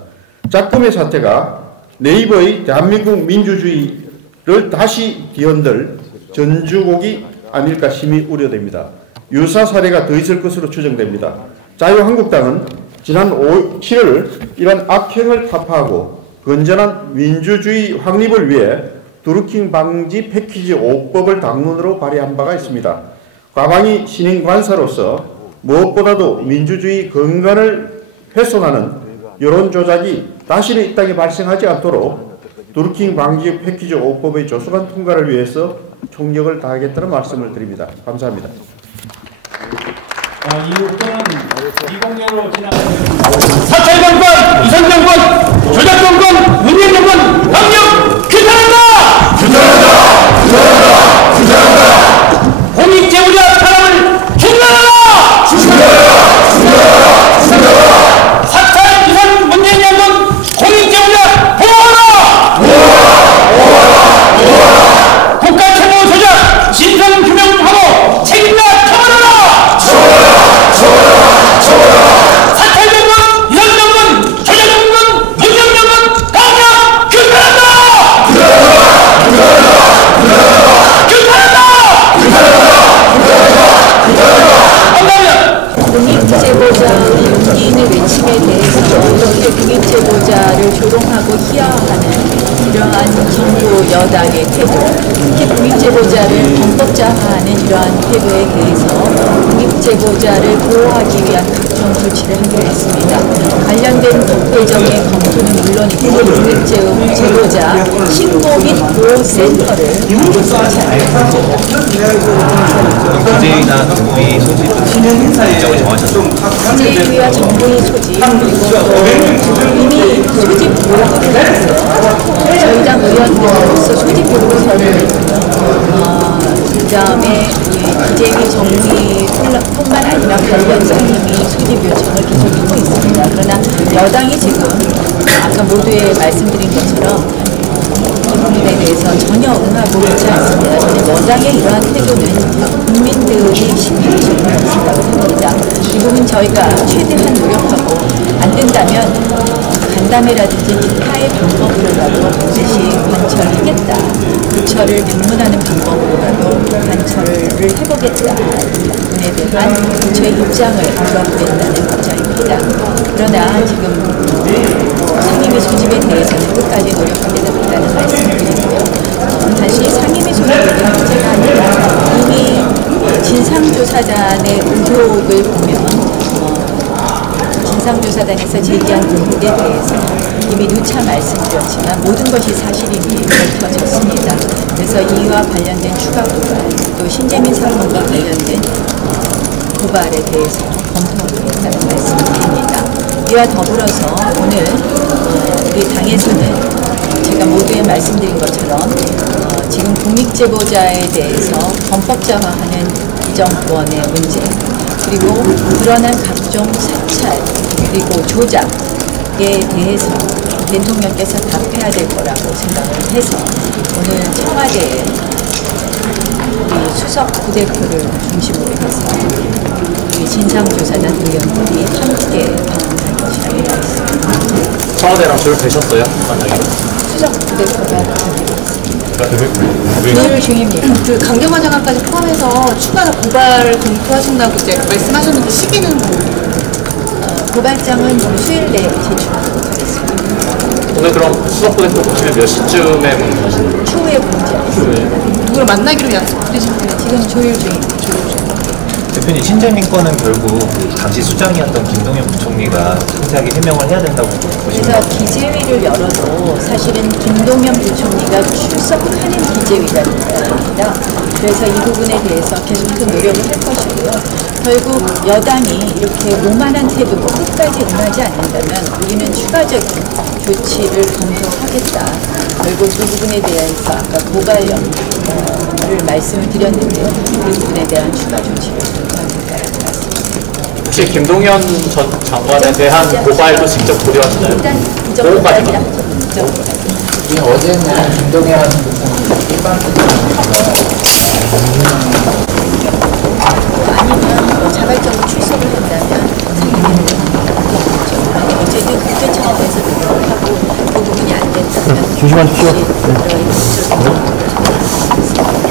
작금의 사태가 네이버의 대한민국 민주주의를 다시 뒤흔들 전주곡이 아닐까 심히 우려됩니다. 유사 사례가 더 있을 것으로 추정됩니다. 자유한국당은 지난 7월 이런 악행을 타파하고 건전한 민주주의 확립을 위해 드루킹 방지 패키지 5법을 당론으로 발의한 바가 있습니다. 가방이 신임 관사로서 무엇보다도 민주주의 근간을 훼손하는 여론 조작이 다시는 이 땅에 발생하지 않도록 드루킹 방지 패키지 5법의 조속한 통과를 위해서 총력을 다하겠다는 말씀을 드립니다. 감사합니다. 이 의견은 미공개로 진행하겠습니다. 사찰 정권, 이선 정권, 조작 정권, 문재인 정권 강력 규탄한다! 규탄한다! 규탄한다! 규탄한다! 공익 제보자 사람을 중단하라! 중단하라! 중단하라! 중단하라! 사찰 이선 문재인 정권 공익 제보자 보호하라! 보호하라! 보호하라! 보호하라! 국가 채무 조작 진상 규명하고 책임자 처벌하라! 처벌하라! 처벌하라! 처벌하라! 사찰 정권, 이선 정권, 조작 정권, 문재인 정권 강력 규탄한다! 규탄한다! 규탄한다! 규탄한다! 규탄한다! 규탄한다! 감사합니다. 공익제보자 용기인의 외침에 대해서 이렇게 공익제보자를 조롱하고 희화화하는 이러한 정부 여당의 태도, 특히 공익제보자를 범법자화하는 이러한 태도에 대해서 공익제보자를 보호하기 위한 각종 조치를 하기로 했습니다. 관련된 법개정의 검토는 물론이고 공익제보자 신고 및 보호센터를 설치하겠습니다. DJ나 정부의 소집은 일정을 정하셨습니다. DJ와 정부의 소집 그리고 또 이미 소집 보고서를 했고요. 저희 당 의원들로서 소집 보고서를 그 다음에 DJ와 정부뿐만 아니라 관련자님이 소집 요청을 계속 하고 있습니다. 그러나 여당이 지금 아까 모두에 말씀드린 것처럼 이 부분에 대해서 전혀 응하고 있지 않습니다. 저는 여당의 이러한 태도는 국민들이 심히 좋다고 생각을 합니다. 이 부분 저희가 최대한 노력하고 안 된다면 간담회라든지 기타의 방법으로라도 반드시 관철하겠다. 부처를 방문하는 방법으로라도 관철을 해보겠다. 이 부분에 대한 부처의 입장을 물어보겠다는 입장입니다. 그러나 지금 상임위 소집에 대해서는 끝까지 노력하겠다는 말씀을 드리고요. 다시 상임위 소집의 문제가 아니라 이미 진상조사단의 의혹을 보면 진상조사단에서 제기한 의혹에 대해서 이미 누차 말씀드렸지만 모든 것이 사실임이 밝혀졌습니다. 그래서 이와 관련된 추가 고발, 또 신재민 사건과 관련된 고발에 대해서 검토하겠다는 말씀을 드립니다. 이와 더불어서 오늘 우리 당에서는 제가 모두에 말씀드린 것처럼 지금 공익제보자에 대해서 범법자화하는 이 정권의 문제, 그리고 드러난 각종 사찰 그리고 조작에 대해서 대통령께서 답해야 될 거라고 생각을 해서 오늘 청와대에 우리 수석 부대표를 중심으로 해서 우리 진상조사단 의원들이 함께 방문할 것이라고 말했습니다. 청와대랑 조율되셨어요? 만나기로? 수석 부대표가 조율 중입니다. 그 강경화 장관까지 포함해서 추가로 고발 검토하신다고 이제 말씀하셨는데 시기는 고발장은 수일 내에 제출하도록 하겠습니다. 오늘 그럼 수석부대표 보시면 몇 시쯤에 방문하시나요? 추후에 문제. 누구랑 만나기로 약속드리신 분이 지금 조율 중입니다. 대표님, 신재민 건은 결국 당시 수장이었던 김동연 부총리가 상세하게 해명을 해야 된다고 보시면 그래서 기재위를 열어도 사실은 김동연 부총리가 출석하는 기재위가 됩니다. 그래서 이 부분에 대해서 계속해서 노력을 할 것이고요. 결국 여당이 이렇게 오만한 태도로 끝까지 응하지 않는다면 우리는 추가적인 조치를 검토하겠다. 결국 그 부분에 대해서 아까 고발령을 말씀을 드렸는데요. 그 부분에 대한 추가 조치를 검토하겠다라고 말씀드립니다. 혹시 김동연 전 장관에 대한 고발도 직접 고려하시나요? 일단 이 정도까지 하죠. 이 정도까지. 어제는 김동연 아니면 자발적으로 출석을 한다면 상임위를 거겠죠. 아니 어쨌든 국회 차원에서 노력을 하고 그 부분이 안 된다면 조심하십시오.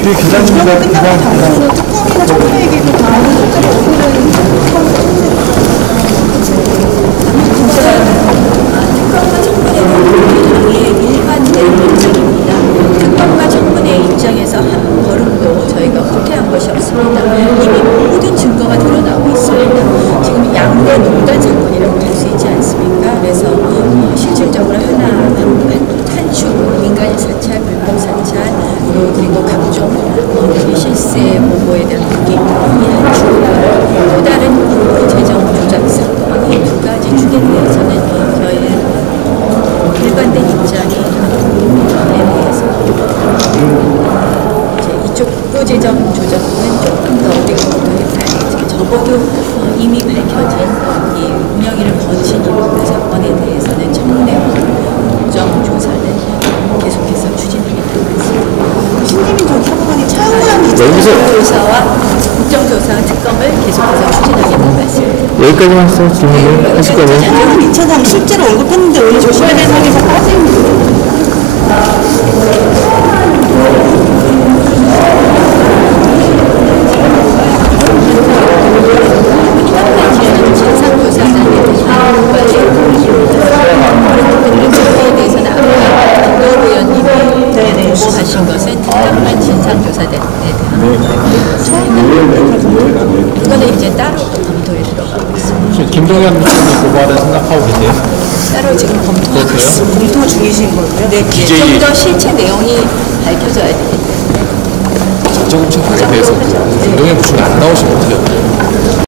기자님입니다. 끝나고 당장으로 특검이나 청구에게도 다 특검과 청문회는 일반된 결정입니다. 특검과 청문회 입장에서 한 걸음도 저희가 후퇴한 것이 없습니다. 이미 모든 증거가 드러나고 있습니다. 지금 양대 농단 사건이라고 할 수 있지 않습니까? 그래서 실질적으로 한축 민간인 사찰, 불법 사찰, 그리고 각종 실세 보고에 대한 불이익, 이 한축과 또 다른 공부 재정 조작 사건, 이 두 가지 축에 대해서는 저희는 일관된 입장이 대해서 이쪽 국고 재정 조작은 조금 더 우리가 검토해봐야겠지만 적어도 이미 밝혀진 이 운영위를 거친 이 사건에 대해서는 청문회와 국정조사는 계속해서 추진하겠다는 말씀입니다. 신재민 전 사무관이 차후한 국정조사와 특검을 계속해서 추진하겠다는 말씀입니다. 여기까지만 해서 질문을 하실 거네요. 차후한 2차장 실제로 언급했는데 왜 조심해야 되는 상에서 빠진 진상조사단에 대해서는 아까 김도우 의원님이 보고하신 것은 특별한 진상조사단에 대한 그거는 이제 따로 또 검토에 들어가고 있습니다. 김동연 부총리 고발은 생각하고 계세요? 따로 지금 검토하고 있습니다. 검토 중이신 거고요. 네, 좀 더 실체 내용이 밝혀져야 되기 때문에 정책에 대해서 김동연 부총리 안 나오시면 어떻게 해요?